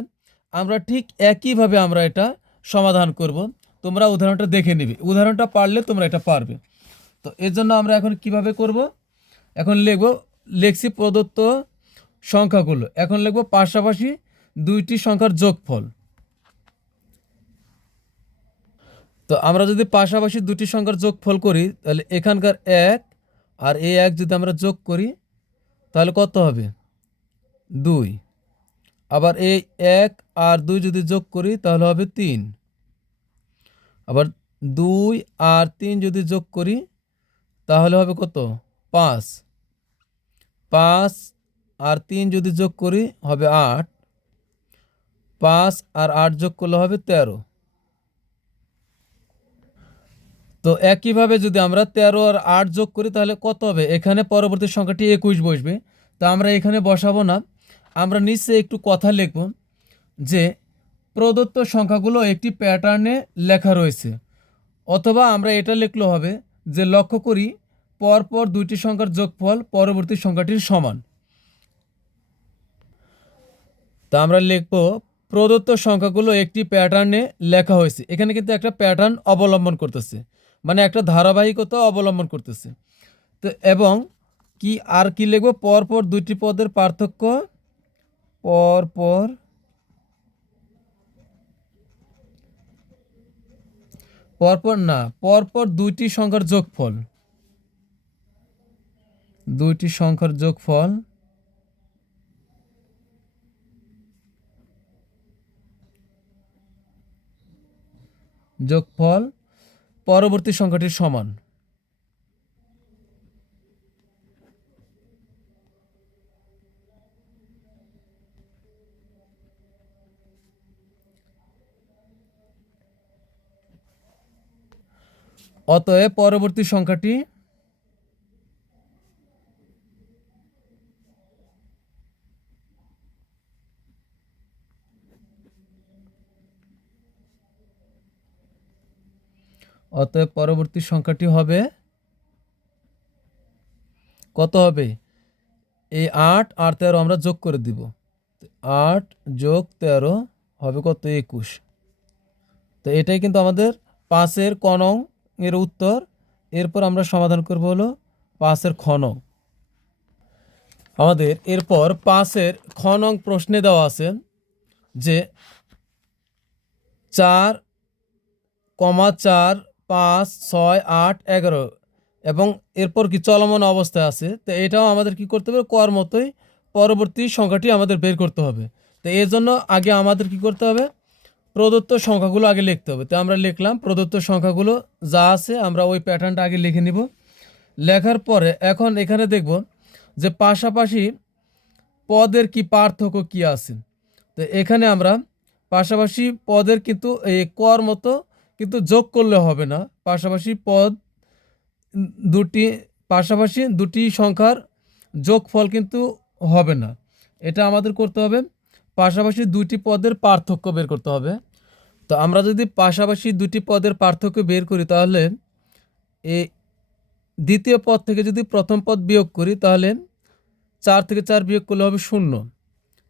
আমরা ঠিক একইভাবে আমরা এটা সমাধান করব। তোমরা উদাহরণটা দেখে নিবে, উদাহরণটা পারলে তোমরা এটা পারবে। তো এর জন্য আমরা এখন কিভাবে করব, এখন লিখছি প্রদত্ত সংখ্যাগুলো, এখন লিখব পাশাপাশি দুইটি সংখ্যার যোগফল। তো আমরা যদি পাশাপাশি দুটি সংখ্যার যোগফল করি তাহলে এখানকার 1 আর এই 1 যদি আমরা যোগ করি তাহলে কত হবে, 2, আবার এই 1 আর 2 যদি যোগ করি তাহলে হবে 3, আবার 2 আর 3 যদি যোগ করি তাহলে হবে কত, 5, 5 আর 3 যদি যোগ করি হবে 8, 5 আর 8 যোগ করলে হবে 13। তো একইভাবে যদি আমরা 13 আর 8 যোগ করি তাহলে কত হবে? এখানে পরবর্তী সংখ্যাটি 21 বসবে। তো আমরা এখানে বসাবো না, আমরা নিচে একটু কথা লিখব যে প্রদত্ত সংখ্যাগুলো একটি প্যাটার্নে লেখা রয়েছে, অথবা আমরা এটা লিখলেও হবে যে লক্ষ্য করি পরপর দুইটি সংখ্যার যোগফল পরবর্তী সংখ্যাটির সমান। তা আমরা লিখব প্রদত্ত সংখ্যাগুলো একটি প্যাটার্নে লেখা হয়েছে। এখানে কিন্তু একটা প্যাটার্ন অবলম্বন করতেছে, মানে একটা ধারাবাহিকতা অবলম্বন করতেছে। তো এবং কি আর কি লিখব? পরপর দুইটি পদের পার্থক্য, পরপর পরপর না পরপর দুইটি সংখ্যার যোগফল, দুইটি সংখ্যার যোগফল যোগফল পরবর্তী সংখ্যাটির সমান। অতএব পরবর্তী সংখ্যাটি হবে কত হবে? এই 8 আর 13 আমরা যোগ করে দিব। 8 যোগ 13 হবে কত? 21। তো এটাই কিন্তু আমাদের 5-এর ক নং এর উত্তর। এরপর আমরা সমাধান করব হলো 5-এর খ নং। আমাদের এরপর 5-এর খ নং প্রশ্নে দেওয়া আছে যে 4, 4, 5, 6, 8, 11 এবং এরপর কি চলমান অবস্থায় আছে। তো এটাও আমাদের কি করতে হবে? কর মতোই পরবর্তী সংখ্যাটি আমাদের বের করতে হবে। তো এর জন্য আগে আমাদের কি করতে হবে? প্রদত্ত সংখ্যাগুলো আগে লিখতে হবে। তো আমরা লিখলাম প্রদত্ত সংখ্যাগুলো যা আছে আমরা ওই প্যাটার্নটা আগে লিখে নিব। লেখার পরে এখন এখানে দেখব যে পাশাপাশি পদের কি পার্থক্য কি আছে। তো এখানে আমরা পাশাপাশি পদের কিন্তু এই কর মতো কিন্তু যোগ করলে হবে না। পাশাপাশি পদ দুটি পাশাপাশি দুটি সংখ্যার যোগফল কিন্তু হবে না। এটা আমাদের করতে হবে পাশাপাশি দুটি পদের পার্থক্য বের করতে হবে। তো আমরা যদি পাশাপাশি দুটি পদের পার্থক্য বের করি তাহলে এই দ্বিতীয় পদ থেকে যদি প্রথম পদ বিয়োগ করি তাহলে 4 থেকে 4 বিয়োগ করলে হবে 0।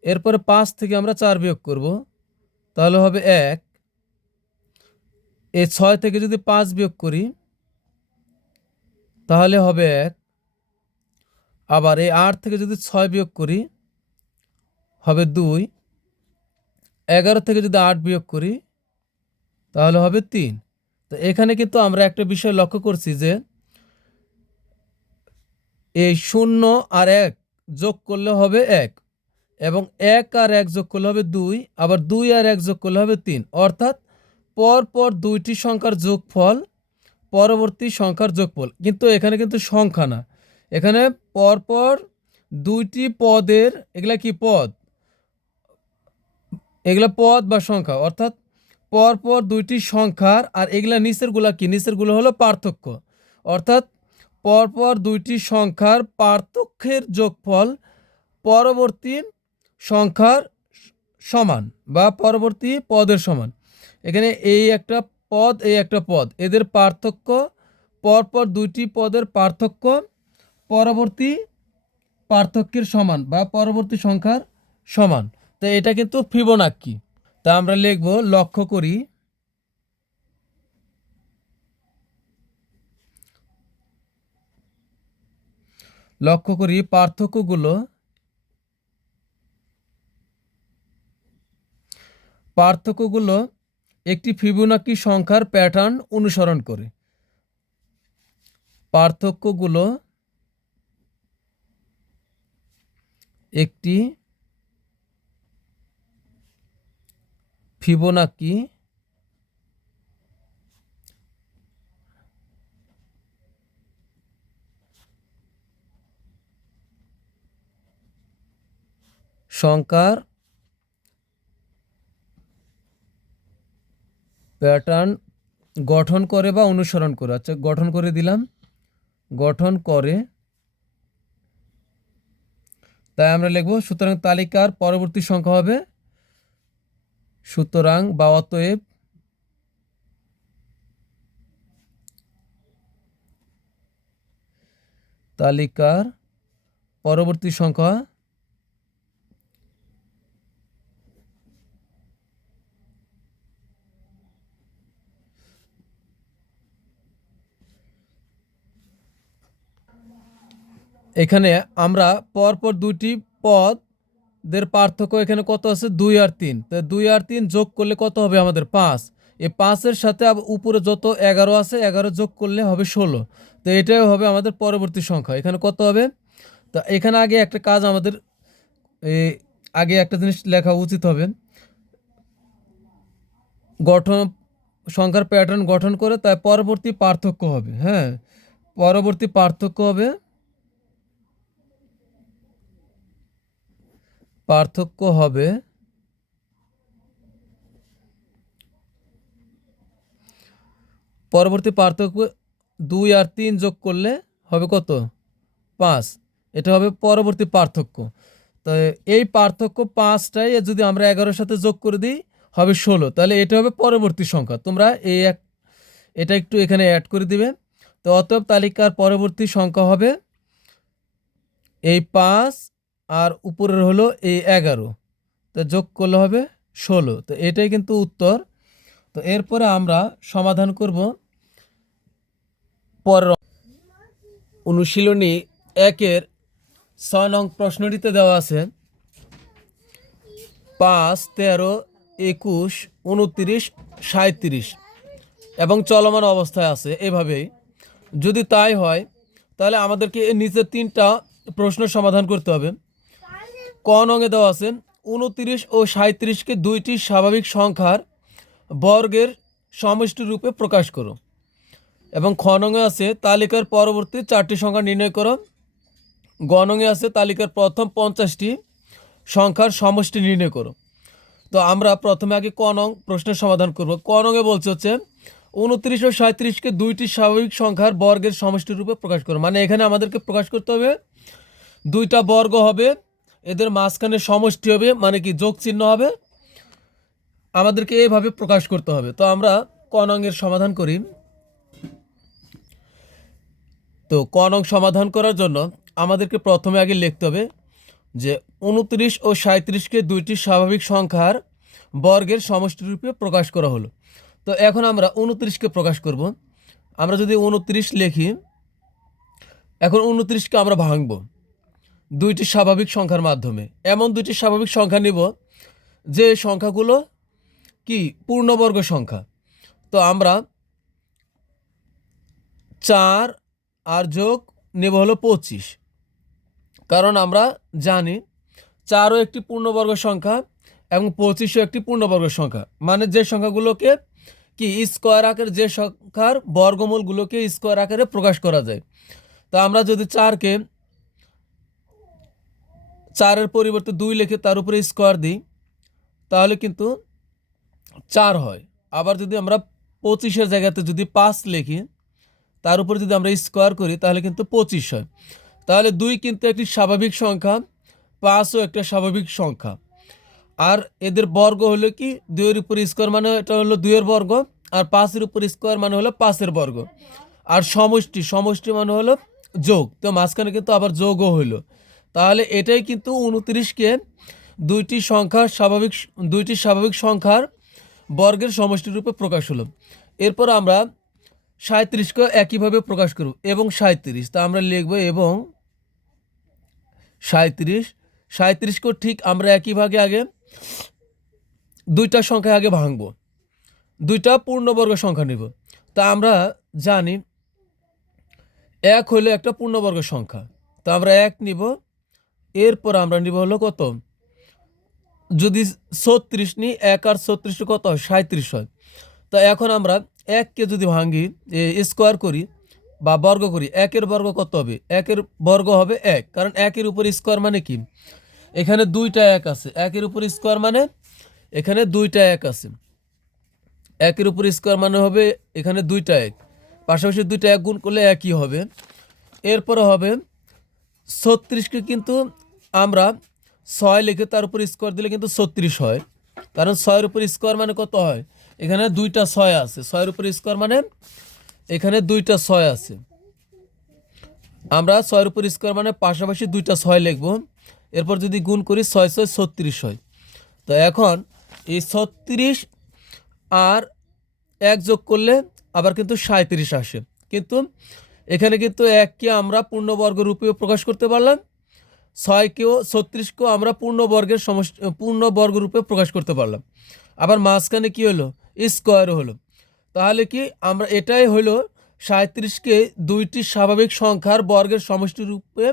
এরপরে 5 থেকে আমরা 4 বিয়োগ করব তাহলে হবে 1। এই 6 থেকে যদি 5 বিয়োগ করি তাহলে হবে 1। আবার এই 8 থেকে যদি 6 বিয়োগ করি হবে 2। 11 থেকে যদি 8 বিয়োগ করি তাহলে হবে 3। তো এখানে কিন্তু আমরা একটা বিষয় লক্ষ্য করছি যে এই 0 আর 1 যোগ করলে হবে 1 এবং 1 আর 1 যোগ করলে হবে 2, আবার 2 আর 1 যোগ করলে হবে 3। অর্থাৎ পরপর দুইটি সংখ্যার যোগফল পরবর্তী সংখ্যার যোগফল, কিন্তু এখানে কিন্তু সংখ্যা না, এখানে পরপর দুইটি পদের এগুলা কি পদ, এগুলা পদ বা সংখ্যা, অর্থাৎ পরপর দুইটি সংখ্যার আর এগুলা নিচেরগুলা কি, নিচেরগুলো হলো পার্থক্য। অর্থাৎ পরপর দুইটি সংখ্যার পার্থক্যের যোগফল পরবর্তী সংখ্যার সমান বা পরবর্তী পদের সমান। এখানে এই একটা পদ এই একটা পদ, এদের পার্থক্য পরপর দুইটি পদের পার্থক্য পরবর্তী পার্থক্যের সমান বা পরবর্তী সংখ্যার সমান। তো এটা কিন্তু ফিবোনাক্কি। তা আমরা লিখব লক্ষ্য করি পার্থক্যগুলো একটি ফিবোনাক্কি সংখ্যার প্যাটার্ন অনুসরণ করে। পার্থক্যগুলো একটি ফিবোনাক্কি সংখ্যার প্যাটার্ন গঠন করে বা অনুসরণ করে, আচ্ছা গঠন করে দিলাম, গঠন করে, তাই আমরা লিখব সুতরাং তালিকার পরবর্তী সংখ্যা হবে, সুতরাং বা অতএব তালিকার পরবর্তী সংখ্যা এখানে আমরা পরপর দুইটি পদের পার্থক্য এখানে কত আছে, 2 আর 3, তো 2 আর 3 যোগ করলে কত হবে আমাদের 5, এই 5-এর সাথে উপরে যত 11 আছে 11 যোগ করলে হবে 16, তো এটাই হবে আমাদের পরবর্তী সংখ্যা। এখানে কত হবে, তো এখানে আগে একটা কাজ আমাদের আগে একটা জিনিস লেখা উচিত হবে, গঠন সংখ্যার প্যাটার্ন গঠন করে তাই পরবর্তী পার্থক্য হবে, হ্যাঁ পরবর্তী পার্থক্য হবে, পার্থক্য হবে পরবর্তী পার্থক্য 2 আর 3 যোগ করলে হবে কত, 5, এটা হবে পরবর্তী পার্থক্য। তো এই পার্থক্য 5টাই যদি আমরা 11-এর সাথে যোগ করে দিই হবে 16, তাহলে এটা হবে পরবর্তী সংখ্যা। তোমরা এটা একটু এখানে অ্যাড করে দিবে। তো অতএব তালিকার পরবর্তী সংখ্যা হবে এই 5 আর উপরের হলো এই 11, তো যোগ করলে হবে 16, তো এটাই কিন্তু উত্তর। তো এরপরে আমরা সমাধান করব পরের অনুশীলনী 1-এর 6 নং প্রশ্নটিতে দেওয়া আছে 5, 13, 21, 29, 37 এবং চলমান অবস্থায় আছে এভাবেই। যদি তাই হয় তাহলে আমাদেরকে এর নিচের 3টা প্রশ্ন সমাধান করতে হবে। ক নঙে দেওয়া আছে 29 ও 37কে দুইটি স্বাভাবিক সংখ্যার বর্গের সমষ্টি রূপে প্রকাশ করো, এবং খ নঙে আছে তালিকার পরবর্তী 4টি সংখ্যা নির্ণয় করো। গ নঙে আছে তালিকার প্রথম 50টি সংখ্যার সমষ্টি নির্ণয় করো। তো আমরা প্রথমে আগে ক নং প্রশ্নের সমাধান করব। ক নঙে বলছে হচ্ছে 29 ও 37কে দুইটি স্বাভাবিক সংখ্যার বর্গের সমষ্টি রূপে প্রকাশ করো, মানে এখানে আমাদেরকে প্রকাশ করতে হবে দুইটা বর্গ হবে, এদের মাঝখানে সমষ্টি হবে, মানে কি যোগ চিহ্ন হবে, আমাদেরকে এইভাবে প্রকাশ করতে হবে। তো আমরা ক নঙের সমাধান করি। তো ক নং সমাধান করার জন্য আমাদেরকে প্রথমে আগে লিখতে হবে যে 29 ও 37কে দুইটি স্বাভাবিক সংখ্যার বর্গের সমষ্টি রূপে প্রকাশ করা হলো। তো এখন আমরা 29কে প্রকাশ করব। আমরা যদি 29 লিখি, এখন 29কে আমরা ভাঙব দুইটি স্বাভাবিক সংখ্যার মাধ্যমে। এমন দুইটি স্বাভাবিক সংখ্যা নিব যে সংখ্যাগুলো কি পূর্ণবর্গ সংখ্যা। তো আমরা 4 আর যোগ নেব হলো 25, কারণ আমরা জানি 4ও একটি পূর্ণবর্গ সংখ্যা এবং 25ও একটি পূর্ণবর্গ সংখ্যা, মানে যে সংখ্যাগুলোকে কি স্কোয়ার আকারে, যে সংখ্যার বর্গমূলগুলোকে স্কোয়ার আকারে প্রকাশ করা যায়। তা আমরা যদি 4কে 4-এর পরিবর্তে 2 লিখে তার উপরে স্কোয়ার দিই তাহলে কিন্তু 4 হয়। আবার যদি আমরা 25-এর জায়গাতে যদি 5 লিখি তার উপরে যদি আমরা স্কোয়ার করি তাহলে কিন্তু 25 হয়। তাহলে 2 কিন্তু একটি স্বাভাবিক সংখ্যা, 5ও একটা স্বাভাবিক সংখ্যা, আর এদের বর্গ হলো কি 2-এর উপর স্কোয়ার মানে এটা হলো 2-এর বর্গ, আর 5-এর উপর স্কোয়ার মানে হলো 5-এর বর্গ, আর সমষ্টি মানে হলো যোগ, তো মাঝখানে কিন্তু আবার যোগও হইলো। তাহলে এটাই কিন্তু 29কে দুইটি স্বাভাবিক সংখ্যার বর্গের সমষ্টি রূপে প্রকাশ হলো। এরপর আমরা 37কে একইভাবে প্রকাশ করব, এবং 37, তা আমরা লিখব এবং 37কেও ঠিক আমরা একইভাবে আগে দুইটা সংখ্যা আগে ভাঙব, দুইটা পূর্ণবর্গ সংখ্যা নিব। তা আমরা জানি 1 হলো একটা পূর্ণবর্গ সংখ্যা, তা আমরা 1 নিব। এরপর আমরা নিব হলো কত, যদি 36 নিই 1 আর 36 কত হয়, 37 হয়। তা এখন আমরা 1কে যদি ভাঙি, স্কোয়ার করি বা বর্গ করি, 1-এর বর্গ কত হবে, 1-এর বর্গ হবে 1, কারণ 1-এর উপর স্কোয়ার মানে কি এখানে দুইটা এক আছে, একের উপর স্কোয়ার মানে এখানে দুইটা এক আছে, একের উপর স্কোয়ার মানে হবে এখানে দুইটা এক, পাশাপাশি দুইটা এক গুণ করলে একই হবে। এরপরে হবে 36কে কিন্তু আমরা 6 লিখে তার উপর স্কোয়ার দিলে কিন্তু 36 হয়, কারণ 6-এর উপর স্কোয়ার মানে কত হয়, এখানে দুইটা 6 আছে, 6-এর উপর স্কোয়ার মানে এখানে দুইটা 6 আছে, আমরা 6-এর উপর স্কোয়ার মানে পাশাপাশি দুইটা 6 লিখব। এরপর যদি গুণ করি 6 6 36 হয়। তো এখন এই 36 আর 1 যোগ করলে আবার কিন্তু 37 আসে, কিন্তু এখানে কিন্তু 1কে আমরা পূর্ণবর্গ রূপেও প্রকাশ করতে পারলাম, 6কেও 36কেও আমরা পূর্ণবর্গ রূপে প্রকাশ করতে পারলাম, আবার মাঝখানে কি হলো, স্কোয়ারও হলো। তাহলে কি আমরা এটাই হলো 37কে দুইটি স্বাভাবিক সংখ্যার বর্গের সমষ্টি রূপে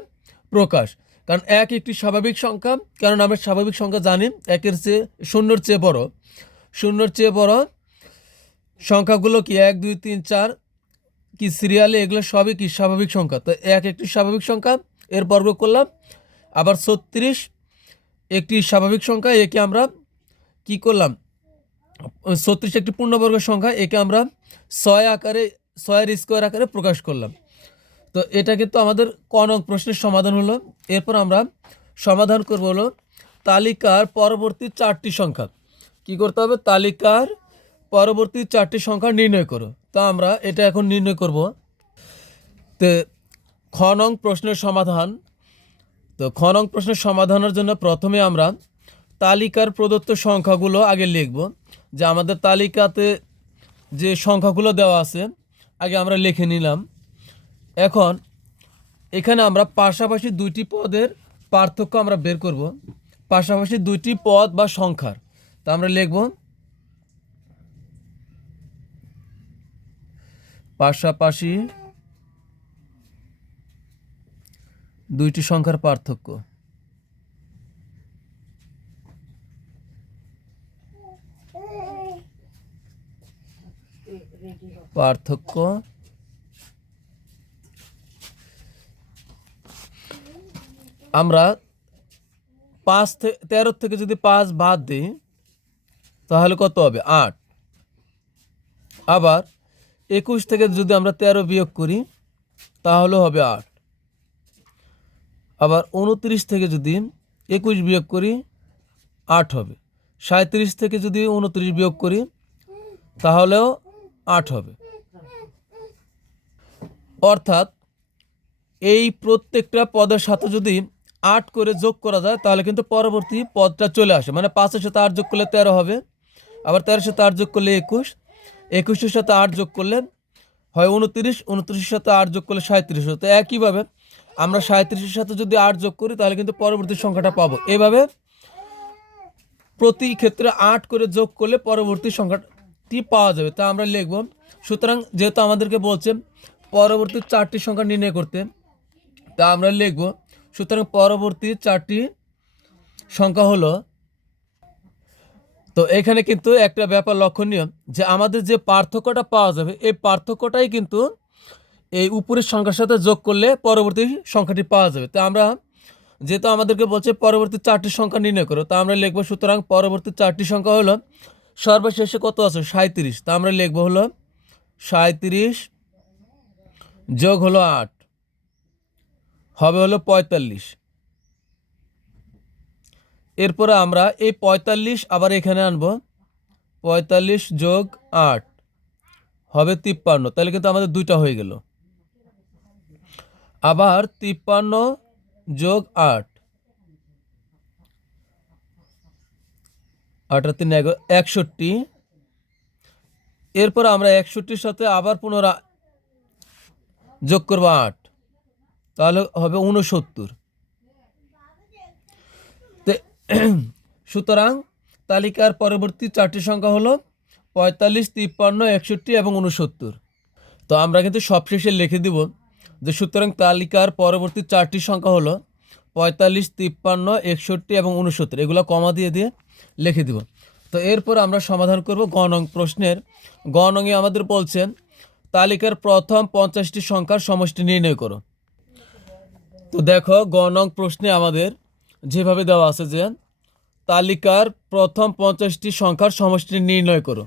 প্রকাশ, কারণ এক একটি স্বাভাবিক সংখ্যা, কারণ আমরা স্বাভাবিক সংখ্যা জানি একের চেয়ে শূন্যর চেয়ে বড়, শূন্যর চেয়ে বড় সংখ্যাগুলো কি 1 2 3 4 কি সিরিয়ালে, এগুলো সবই কি স্বাভাবিক সংখ্যা। তো এক একটি স্বাভাবিক সংখ্যা, এর বর্গ করলাম, আবার 36 একটি স্বাভাবিক সংখ্যা, একে আমরা কি করলাম, 36 একটি পূর্ণবর্গ সংখ্যা, একে আমরা 6 আকারে, 6-এর স্কোয়ার আকারে প্রকাশ করলাম। তো এটা কিন্তু আমাদের ক নং প্রশ্নের সমাধান হলো। এরপর আমরা সমাধান করব হলো তালিকার পরবর্তী 4টি সংখ্যা। কি করতে হবে, তালিকার পরবর্তী 4টি সংখ্যা নির্ণয় করো। তা আমরা এটা এখন নির্ণয় করব। তো খ নং প্রশ্নের সমাধান। তো খ নং প্রশ্নের সমাধানের জন্য প্রথমে আমরা তালিকার প্রদত্ত সংখ্যাগুলো আগে লিখব, যে আমাদের তালিকাতে যে সংখ্যাগুলো দেওয়া আছে আগে আমরা লিখে নিলাম। এখন এখানে আমরা পাশাপাশি দুইটি পদের পার্থক্য আমরা বের করব, পাশাপাশি দুইটি পদ বা সংখ্যার। তা আমরা লিখব পাশাপাশি দুইটি সংখ্যার পার্থক্য। পার্থক্য আমরা 13 থেকে যদি 5 বাদ দিই তাহলে কত হবে, 8। আবার 21 থেকে যদি আমরা 13 বিয়োগ করি তাহলে হবে 8। আবার 29 থেকে যদি 21 বিয়োগ করি 8 হবে। 37 থেকে যদি 29 বিয়োগ করি তাহলেও 8 হবে। অর্থাৎ এই প্রত্যেকটা পদের সাথে যদি 8 করে যোগ করা যায় তাহলে কিন্তু পরবর্তী পদটা চলে আসে, মানে 5-এর সাথে 8 যোগ করলে 13 হবে, আবার 13-এর সাথে 8 যোগ করলে 21, 21-এর সাথে 8 যোগ করলে হয় 29, 29-এর সাথে 8 যোগ করলে 37 হতো। একইভাবে আমরা 37-এর সাথে যদি 8 যোগ করি তাহলে কিন্তু পরবর্তী সংখ্যাটা পাবো। এভাবে প্রতি ক্ষেত্রে 8 করে যোগ করলে পরবর্তী সংখ্যাটি পাওয়া যাবে। তা আমরা লিখব, সুতরাং যেহেতু আমাদেরকে বলছে পরবর্তী 4টি সংখ্যা নির্ণয় করতে, তা আমরা লিখব, সুতরাং পরবর্তী 4টি সংখ্যা হলো। তো এখানে কিন্তু একটা ব্যাপার লক্ষণীয়, যে আমাদের যে পার্থক্যটা পাওয়া যাবে এই পার্থক্যটাই কিন্তু এই উপরের সংখ্যার সাথে যোগ করলে পরবর্তী সংখ্যাটি পাওয়া যাবে। তো আমরা যেহেতু আমাদেরকে বলছে পরবর্তী 4টি সংখ্যা নির্ণয় করো, তা আমরা লিখবো, সুতরাং পরবর্তী 4টি সংখ্যা হলো সর্বশেষে কত আছে, 37। তা আমরা লিখবো হলো 37 যোগ হলো 8 হবে হলো 45। এরপরে আমরা এই 45 আবার এখানে আনবো, 45 যোগ 8 হবে 53। তাহলে কিন্তু আমাদের দুইটা হয়ে গেল। আবার 53 যোগ 8, 8 আর 3 61। এরপর আমরা 61-র সাথে আবার পুনরায় যোগ করবো 8, তাহলে হবে 69। সুতরাং তালিকার পরবর্তী 4টি সংখ্যা হলো 45, 53, 61 এবং 69। তো আমরা কিন্তু সবশেষে লিখে দিব যে সুতরাং তালিকার পরবর্তী 4টি সংখ্যা হলো 45, 53, 61 এবং 69, এগুলো কমা দিয়ে লিখে দিব। তো এরপর আমরা সমাধান করব গ নং প্রশ্নের। গ নংয়ে আমাদের বলছেন তালিকার প্রথম 50টি সংখ্যার সমষ্টি নির্ণয় করো। তো দেখো গ নং প্রশ্নে আমাদের যেভাবে দেওয়া আছে যে তালিকার প্রথম 50টি সংখ্যার সমষ্টি নির্ণয় করো।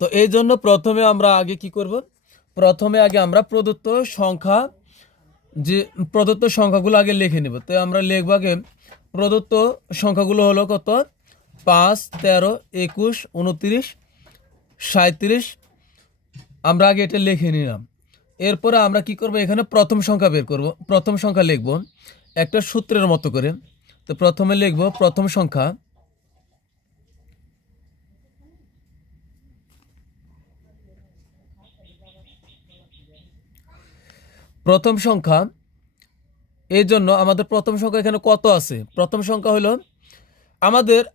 তো এই জন্য প্রথমে আমরা আগে কি করব, প্রথমে আগে আমরা প্রদত্ত সংখ্যা, যে প্রদত্ত সংখ্যাগুলো আগে লিখে নেব। তো আমরা লিখব আগে প্রদত্ত সংখ্যাগুলো হলো কত, 5, 13, 21, 29, 37। আমরা আগে এটা লিখে নিলাম। এরপরে আমরা কি করব, এখানে প্রথম সংখ্যা বের করব, প্রথম সংখ্যা লিখব একটা সূত্রের মতো করে। তো প্রথমে লিখব প্রথম সংখ্যা, প্রথম সংখ্যা। এই জন্য আমাদের প্রথম সংখ্যা এখানে কত আছে, প্রথম সংখ্যা হলো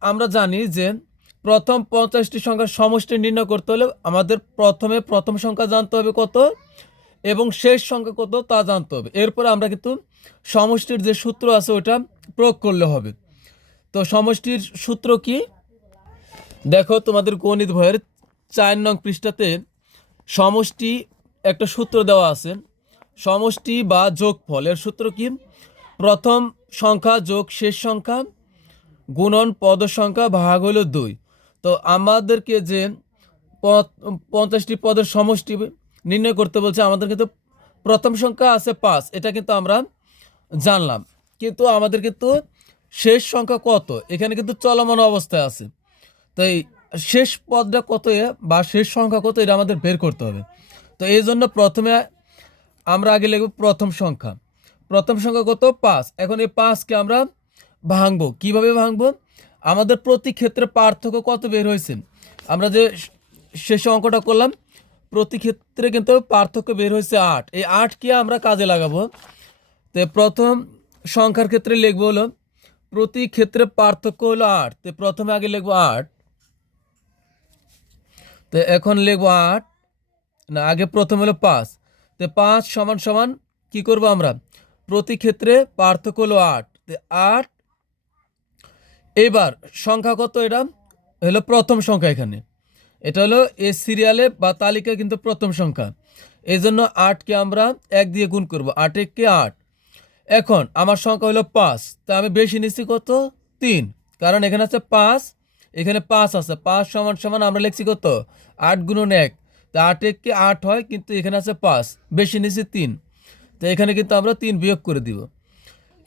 আমরা জানি যে প্রথম 50টি সংখ্যার সমষ্টি নির্ণয় করতে হলে আমাদের প্রথমে প্রথম সংখ্যা জানতে হবে কত এবং শেষ সংখ্যা কত তা জানতে হবে। এরপরে আমরা কিন্তু সমষ্টির যে সূত্র আছে ওটা প্রয়োগ করলে হবে। তো সমষ্টির সূত্র কি, দেখো তোমাদের গণিত বইয়ের 4 নং পৃষ্ঠাতে সমষ্টি একটা সূত্র দেওয়া আছে। সমষ্টি বা যোগফল এর সূত্র কি, প্রথম সংখ্যা যোগ শেষ সংখ্যা গুণন পদ সংখ্যা ভাগ হলো 2। তো আমাদেরকে যে 50টি পদের সমষ্টি নির্ণয় করতে বলছে, আমাদের কিন্তু প্রথম সংখ্যা আছে 5, এটা কিন্তু আমরা জানলাম, কিন্তু আমাদের কিন্তু শেষ সংখ্যা কত এখানে কিন্তু চলমান অবস্থায় আছে। তো এই শেষ পদটা কত বা শেষ সংখ্যা কত এটা আমাদের বের করতে হবে। তো এই জন্য প্রথমে আমরা আগে লিখব প্রথম সংখ্যা, প্রথম সংখ্যা কত, 5। এখন এই 5কে আমরা ভাঙবো, কিভাবে ভাঙবো, আমাদের প্রতি ক্ষেত্রে পার্থক্য কত বের হয়েছে, আমরা যে শেষে অঙ্কটা করলাম প্রতি ক্ষেত্রে কিন্তু পার্থক্য বের হয়েছে 8। এই 8কে আমরা কাজে লাগাবো। তো প্রথম সংখ্যার ক্ষেত্রে লিখবো হলো প্রতি ক্ষেত্রে পার্থক্য হলো 8। তো প্রথমে আগে লিখবো 8, তো এখন লিখবো 8 না, আগে প্রথম হলো 5। তো 5 সমান সমান কি করব আমরা, প্রতি ক্ষেত্রে পার্থক্য হলো 8। তো 8, এবার সংখ্যা কত, এটা হলো প্রথম সংখ্যা, এখানে এটা হলো এই সিরিয়ালে বা তালিকায় কিন্তু প্রথম সংখ্যা। এই জন্য 8কে আমরা 1 দিয়ে গুণ করব, 8 কে 8। এখন আমার সংখ্যা হলো 5, তা আমি বেশি নিচ্ছি কত, 3, কারণ এখানে আছে 5, এখানে 5 আছে। 5 সমান সমান আমরা লিখছি কত, 8 গুণন 1। তা 8 কে 8 হয়, কিন্তু এখানে আছে 5, বেশি নিচ্ছি 3। তো এখানে কিন্তু আমরা 3 বিয়োগ করে দিব।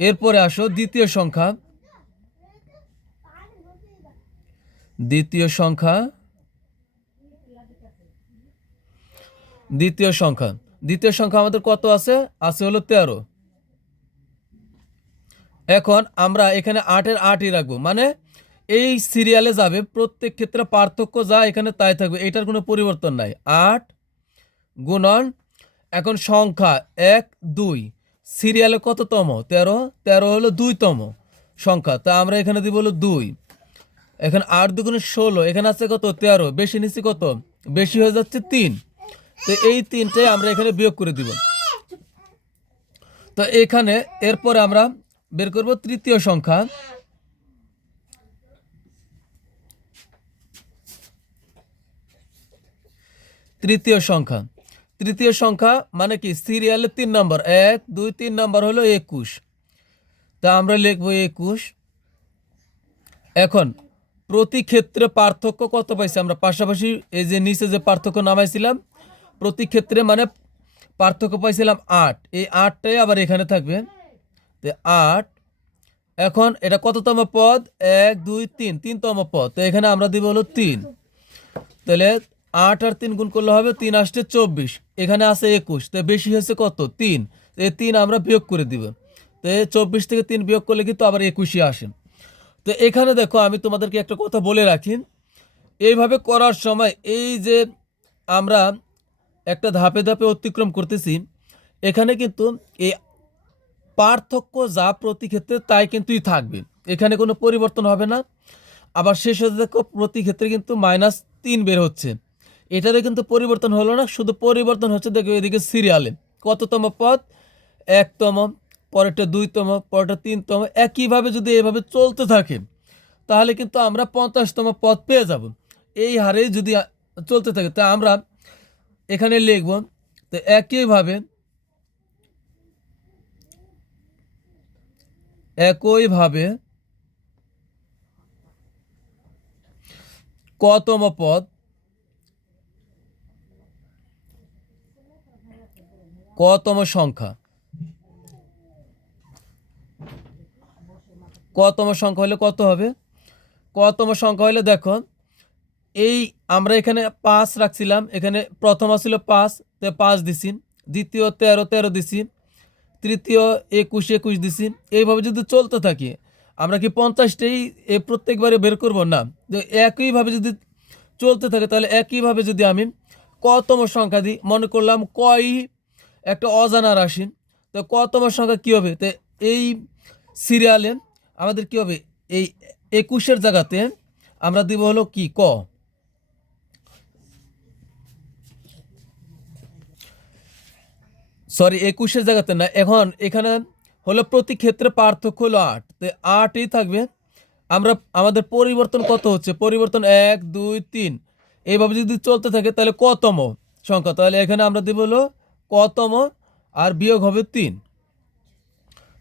এরপরে আসো দ্বিতীয় সংখ্যা, দ্বিতীয় সংখ্যা, দ্বিতীয় সংখ্যা, দ্বিতীয় সংখ্যা আমাদের কত আছে, আছে হলো 13। এখন আমরা এখানে 8-এর 8ই রাখবো, মানে এই সিরিয়ালে যাবে প্রত্যেক ক্ষেত্রে পার্থক্য যা এখানে তাই থাকবে, এটার কোনো পরিবর্তন নাই। 8 গুণন, এখন সংখ্যা 1, 2, সিরিয়ালে কততম, 13, 13 হলো 2তম সংখ্যা, তা আমরা এখানে দিব হলো 2। এখন 8 2 16, এখানে আছে কত, 13, বেশি নিচ্ছি কত, বেশি হয়ে যাচ্ছে 3। তো এই 3টাই আমরা এখানে বিয়োগ করে দিব। তো এখানে এরপরে আমরা বের করব তৃতীয় সংখ্যা, তৃতীয় সংখ্যা, তৃতীয় সংখ্যা মানে কি, সিরিয়ালে 3 নম্বর, 1 2 3 নম্বর হলো 21। তা আমরা লিখবো 21। এখন প্রতি ক্ষেত্রে পার্থক্য কত পাইছি আমরা, পাশাপাশি এই যে নিচে যে পার্থক্য নামাইছিলাম প্রতি ক্ষেত্রে মানে পার্থক্য পাইছিলাম 8, এই 8টাই আবার এখানে থাকবে। তো 8, এখন এটা কততম পদ, 1 2 3, 3তম পদ, তো এখানে আমরা দিব হলো 3। তাহলে 8 আর 3 গুণ করলে হবে 3 আসছে 24, এখানে আছে 21, তো বেশি হয়েছে কত, 3। এই 3 আমরা বিয়োগ করে দিব। তো 24 থেকে 3 বিয়োগ করলে কিন্তু আবার 21ই আসে। তো এখানে দেখো আমি তোমাদেরকে একটা কথা বলে রাখি, এইভাবে করার সময় এই যে আমরা একটা ধাপে ধাপে অতিক্রম করতেছি, এখানে কিন্তু এই পার্থক্য যা প্রতি ক্ষেত্রে তাই কিন্তুই থাকবে, এখানে কোনো পরিবর্তন হবে না। আবার শেষে দেখো প্রতি ক্ষেত্রে কিন্তু -3 বের হচ্ছে, এটাতে কিন্তু পরিবর্তন হলো না, শুধু পরিবর্তন হচ্ছে দেখো এদিকে সিরিয়ালে কততম পদ, 1তম, পরেরটা 2তম, পরেরটা 3তম, একইভাবে যদি এভাবে চলতে থাকে তাহলে কিন্তু আমরা 50তম পদ পেয়ে যাব। এই হারে যদি চলতে থাকে তা আমরা এখানে লিখব। তো একইভাবে একইভাবে কতম পদ, কতম সংখ্যা, কতম সংখ্যা হলে কত হবে? কতম সংখ্যা হলে দেখো, এই আমরা এখানে 5 রাখছিলাম, এখানে প্রথম ছিল 5, তো 5 দিছি, দ্বিতীয় 13, 13 দিছি, তৃতীয় 21, 21 দিছি। এইভাবে যদি চলতে থাকে, আমরা কি 50টাই প্রত্যেকবারে বের করব? না। তো একইভাবে যদি চলতে থাকে, তাহলে একইভাবে যদি আমি কতম সংখ্যা দিই, মনে করলাম কয় একটা অজানা রাশি, তো কতম সংখ্যা কী হবে? তো এই সিরিয়ালে আমাদের কী হবে? এই 21-এর জায়গাতে আমরা দিব হলো কি, ক। সরি, 21-এর জায়গাতে না, এখন এখানে হলো প্রতি ক্ষেত্রে পার্থক্য হলো 8, তো 8ই থাকবে। আমরা আমাদের পরিবর্তন কত হচ্ছে? পরিবর্তন 1, 2, 3, এইভাবে যদি চলতে থাকে তাহলে কতম সংখ্যা? তাহলে এখানে আমরা দেব হলো কতম, আর বিয়োগ হবে 3।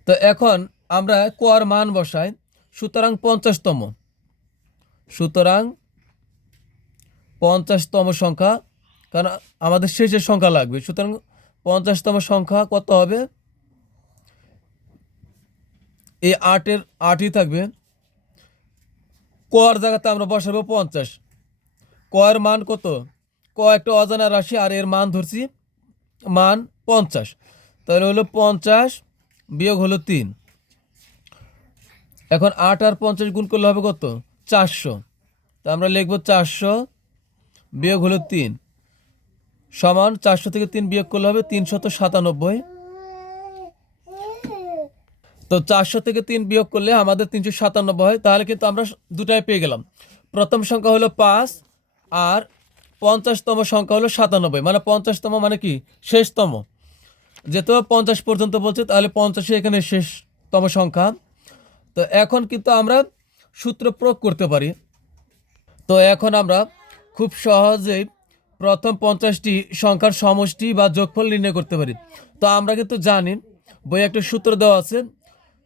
তো এখন আমরা কর মান বসাই, সুতরাং 50তম, সুতরাং 50তম সংখ্যা, কারণ আমাদের শেষের সংখ্যা লাগবে, সুতরাং 50তম সংখ্যা কত হবে? এই 8ই থাকবে। কর জায়গাতে আমরা বসাবো 50। কয়ের মান কত? ক একটা অজানা রাশি, আর এর মান ধরছি মান 50, তাহলে হলো 50 বিয়োগ হলো 3। এখন 8 আর 50 গুণ করলে হবে কত? 400। তো আমরা লিখবো 400 বিয়োগ হলো 3 সমান 400 থেকে 3 বিয়োগ করলে হবে 397। তো 400 থেকে 3 বিয়োগ করলে আমাদের 397 হয়। তাহলে কিন্তু আমরা দুটাই পেয়ে গেলাম। প্রথম সংখ্যা হলো 5, আর 50তম সংখ্যা হলো 97। মানে 50তম মানে কি? শেষতম। যেহেতু 50 পর্যন্ত বলছে, তাহলে 50ই এখানে শেষতম সংখ্যা। তো এখন কিন্তু আমরা সূত্র প্রয়োগ করতে পারি। তো এখন আমরা খুব সহজেই প্রথম 50টি সংখ্যার সমষ্টি বা যোগফল নির্ণয় করতে পারি। তো আমরা কিন্তু জানি, বইয়ে একটা সূত্র দেওয়া আছে,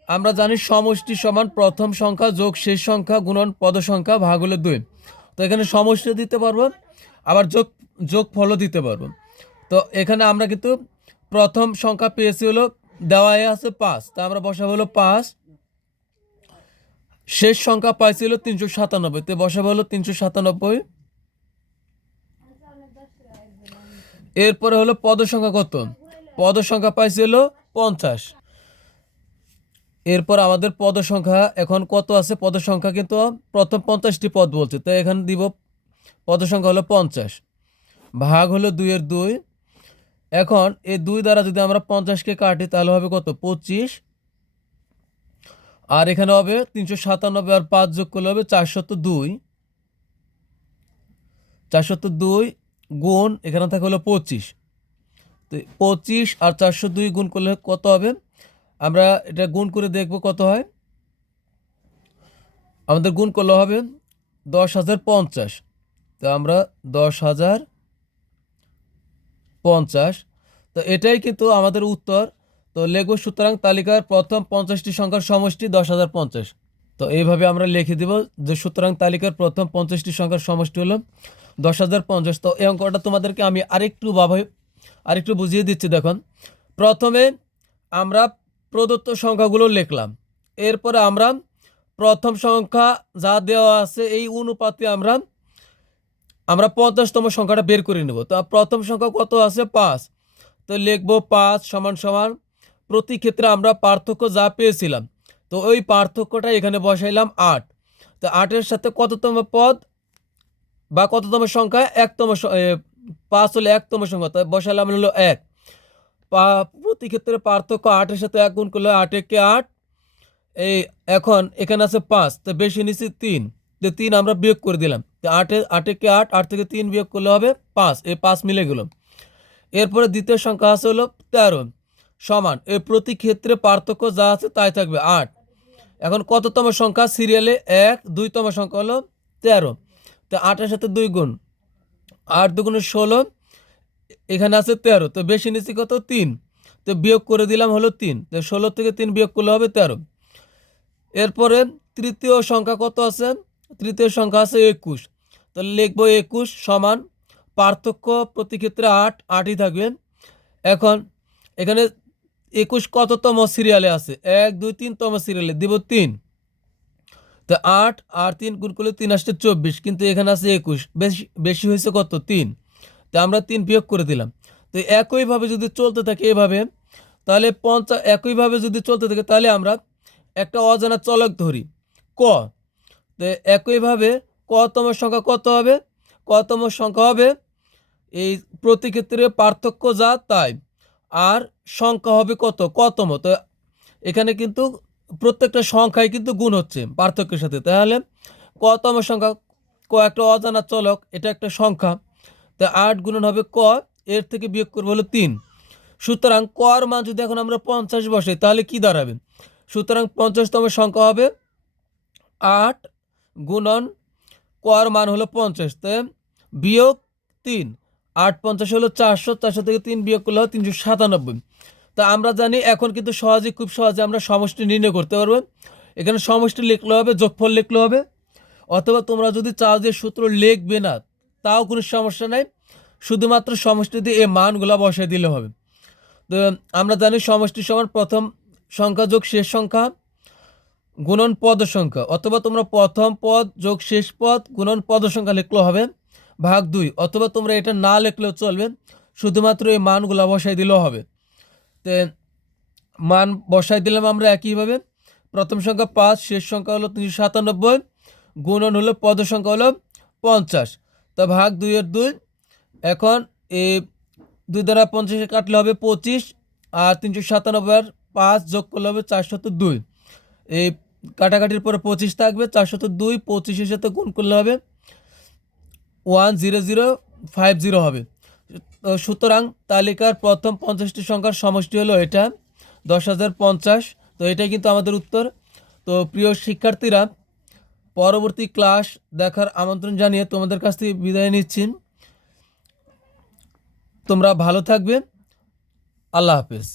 আমরা জানি সমষ্টি সমান প্রথম সংখ্যা যোগ শেষ সংখ্যা গুণন পদ সংখ্যা ভাগ হলো 2। তো এখানে সমষ্টি দিতে পারবো, আবার যোগফলও দিতে পারবো। তো এখানে আমরা কিন্তু প্রথম সংখ্যা পেয়েছি হলো, দেওয়ায় আছে 5, তা আমরা বসাবো হলো 5। শেষ সংখ্যা পাইছি হলো 397, তো বসাবো হলো 397। এরপরে হলো পদ সংখ্যা কত? পদ সংখ্যা পাইছি হলো 50। এরপর আমাদের পদ সংখ্যা এখন কত আছে? পদ সংখ্যা কিন্তু প্রথম 50টি পদ বলছে, তো এখানে দিব পদ সংখ্যা হলো 50 ভাগ হলো 2/2। এখন এই 2 দ্বারা যদি আমরা 50কে কাটি, তাহলে হবে কত? 25। আর এখানে হবে 397, আর 5 যোগ করলে হবে 402। 402 গুণ এখানে থাকে হলো 25। তো 25 আর 402 গুণ করলে কত হবে? আমরা এটা গুণ করে দেখব কত হয়। আমাদের গুণ করলে হবে 10,050। তো আমরা 10,050, তো এটাই কিন্তু আমাদের উত্তর। তো লিখব, সুতরাং তালিকার প্রথম 50টি সংখ্যার সমষ্টি 10,050। তো এইভাবে আমরা লিখে দিব যে সুতরাং তালিকার প্রথম 50টি সংখ্যার সমষ্টি হলো 10,050। তো এই অঙ্কটা তোমাদেরকে আমি আরেকটু বুঝিয়ে দিচ্ছি। দেখুন, প্রথমে আমরা প্রদত্ত সংখ্যাগুলো লিখলাম, এরপরে আমরা প্রথম সংখ্যা যা দেওয়া আছে এই অনুপাতে আমরা 50তম সংখ্যাটা বের করে নেব। তো প্রথম সংখ্যা কত আছে? 5। তো লিখব 5 সমান সমান প্রতি ক্ষেত্রে আমরা পার্থক্য যা পেয়েছিলাম, তো ওই পার্থক্যটা এখানে বসাইলাম 8। তো 8-এর সাথে কততম পদ বা কততম সংখ্যা? 5 হলো 1তম সংখ্যা, তাই বসাইলাম হলো 1। প্রতি ক্ষেত্রে পার্থক্য 8-এর সাথে 1 গুণ করলে 8 একে 8। এই এখন এখানে আছে 5, তো বেশি নিচে 3, তো 3 আমরা বিয়োগ করে দিলাম। তো 8 একে 8, 8 থেকে 3 বিয়োগ করলে হবে 5, এই 5 মিলে গেল। এরপরে দ্বিতীয় সংখ্যা আছে হলো 13 সমান এই প্রতি ক্ষেত্রে পার্থক্য যা আছে তাই থাকবে 8। এখন কততম সংখ্যা? সিরিয়ালে 1, 2তম সংখ্যা হলো 13। তো 8-এর সাথে 2 গুণ, 8 2 16, এখানে আছে 13, তো বেশি নিচে কত? 3, তো বিয়োগ করে দিলাম হলো 3, তো 16 থেকে 3 বিয়োগ করলে হবে 13। এরপরে তৃতীয় সংখ্যা কত আছে? তৃতীয় সংখ্যা আছে 21। তাহলে লিখবো 21 সমান পার্থক্য প্রতি ক্ষেত্রে 8, 8ই থাকবে। এখন এখানে 21 কততম সিরিয়ালে আছে? 1 2 3তম সিরিয়ালে দিব 3। তো 8 আর 3 গুণ করলে 3 আসছে 24, কিন্তু এখানে আছে 21, বেশি বেশি হয়েছে কত? 3। তো আমরা 3 বিয়োগ করে দিলাম। তো একইভাবে যদি চলতে থাকে এভাবে, তাহলে একইভাবে যদি চলতে থাকে তাহলে আমরা একটা অজানা চলক ধরি ক। তো একইভাবে কতম সংখ্যা কত হবে? কতম সংখ্যা হবে এই প্রতি ক্ষেত্রে পার্থক্য যা তাই, আর সংখ্যা হবে কত? কতম। তো এখানে কিন্তু প্রত্যেকটা সংখ্যায় কিন্তু গুণ হচ্ছে পার্থক্যের সাথে। তাহলে কতম সংখ্যা, ক একটা অজানা চলক, এটা একটা সংখ্যা। তো 8 গুণন হবে ক, এর থেকে বিয়োগ করবো হলো 3। সুতরাং কর মান যদি এখন আমরা 50 বসাই তাহলে কি দাঁড়াবে? সুতরাং 50তম সংখ্যা হবে 8 গুণন কর মান হলো 50, তো বিয়োগ 3, 8 50 হলো 400, 400 থেকে 3 বিয়োগ করলে হয় 397। তা আমরা জানি এখন কিন্তু সহজেই, খুব সহজে আমরা সমষ্টি নির্ণয় করতে পারবো। এখানে সমষ্টি লিখলে হবে, যোগফল লিখলে হবে, অথবা তোমরা যদি চাও যে সূত্র লিখবে না তাও কোনো সমস্যা নাই, শুধুমাত্র সমষ্টি দিয়ে এই মানগুলো বসাই দিলে হবে। তো আমরা জানি সমষ্টি সমান প্রথম সংখ্যা যোগ শেষ সংখ্যা গুণন পদ সংখ্যা, অথবা তোমরা প্রথম পদ যোগ শেষ পদ গুণন পদ সংখ্যা লিখলে হবে ভাগ 2, অথবা তোমরা এটা না লিখলেও চলবে, শুধুমাত্র এই মানগুলো বসাই দিলেও হবে। তো মান বসাই দিলাম আমরা একইভাবে। প্রথম সংখ্যা 5, শেষ সংখ্যা হলো 397, গুণন হলো পদ সংখ্যা হলো 50, তা ভাগ 2/2। এখন এই 2 দ্বারা 50 কাটলে হবে 25, আর 397 আর 5 যোগ করলে হবে 402। এই কাটাকাটির পরে 25 থাকবে, 402 25-এর সাথে গুণ করলে হবে 10050 হবে। তো সুতরাং তালিকার প্রথম 50টি সংখ্যার সমষ্টি হলো এটা 10,050। তো এটাই কিন্তু আমাদের উত্তর। তো প্রিয় শিক্ষার্থীরা, পরবর্তী ক্লাস দেখার আমন্ত্রণ জানিয়ে তোমাদের কাছ থেকে বিদায় নিচ্ছি। তোমরা ভালো থাকবে। আল্লাহ হাফেজ।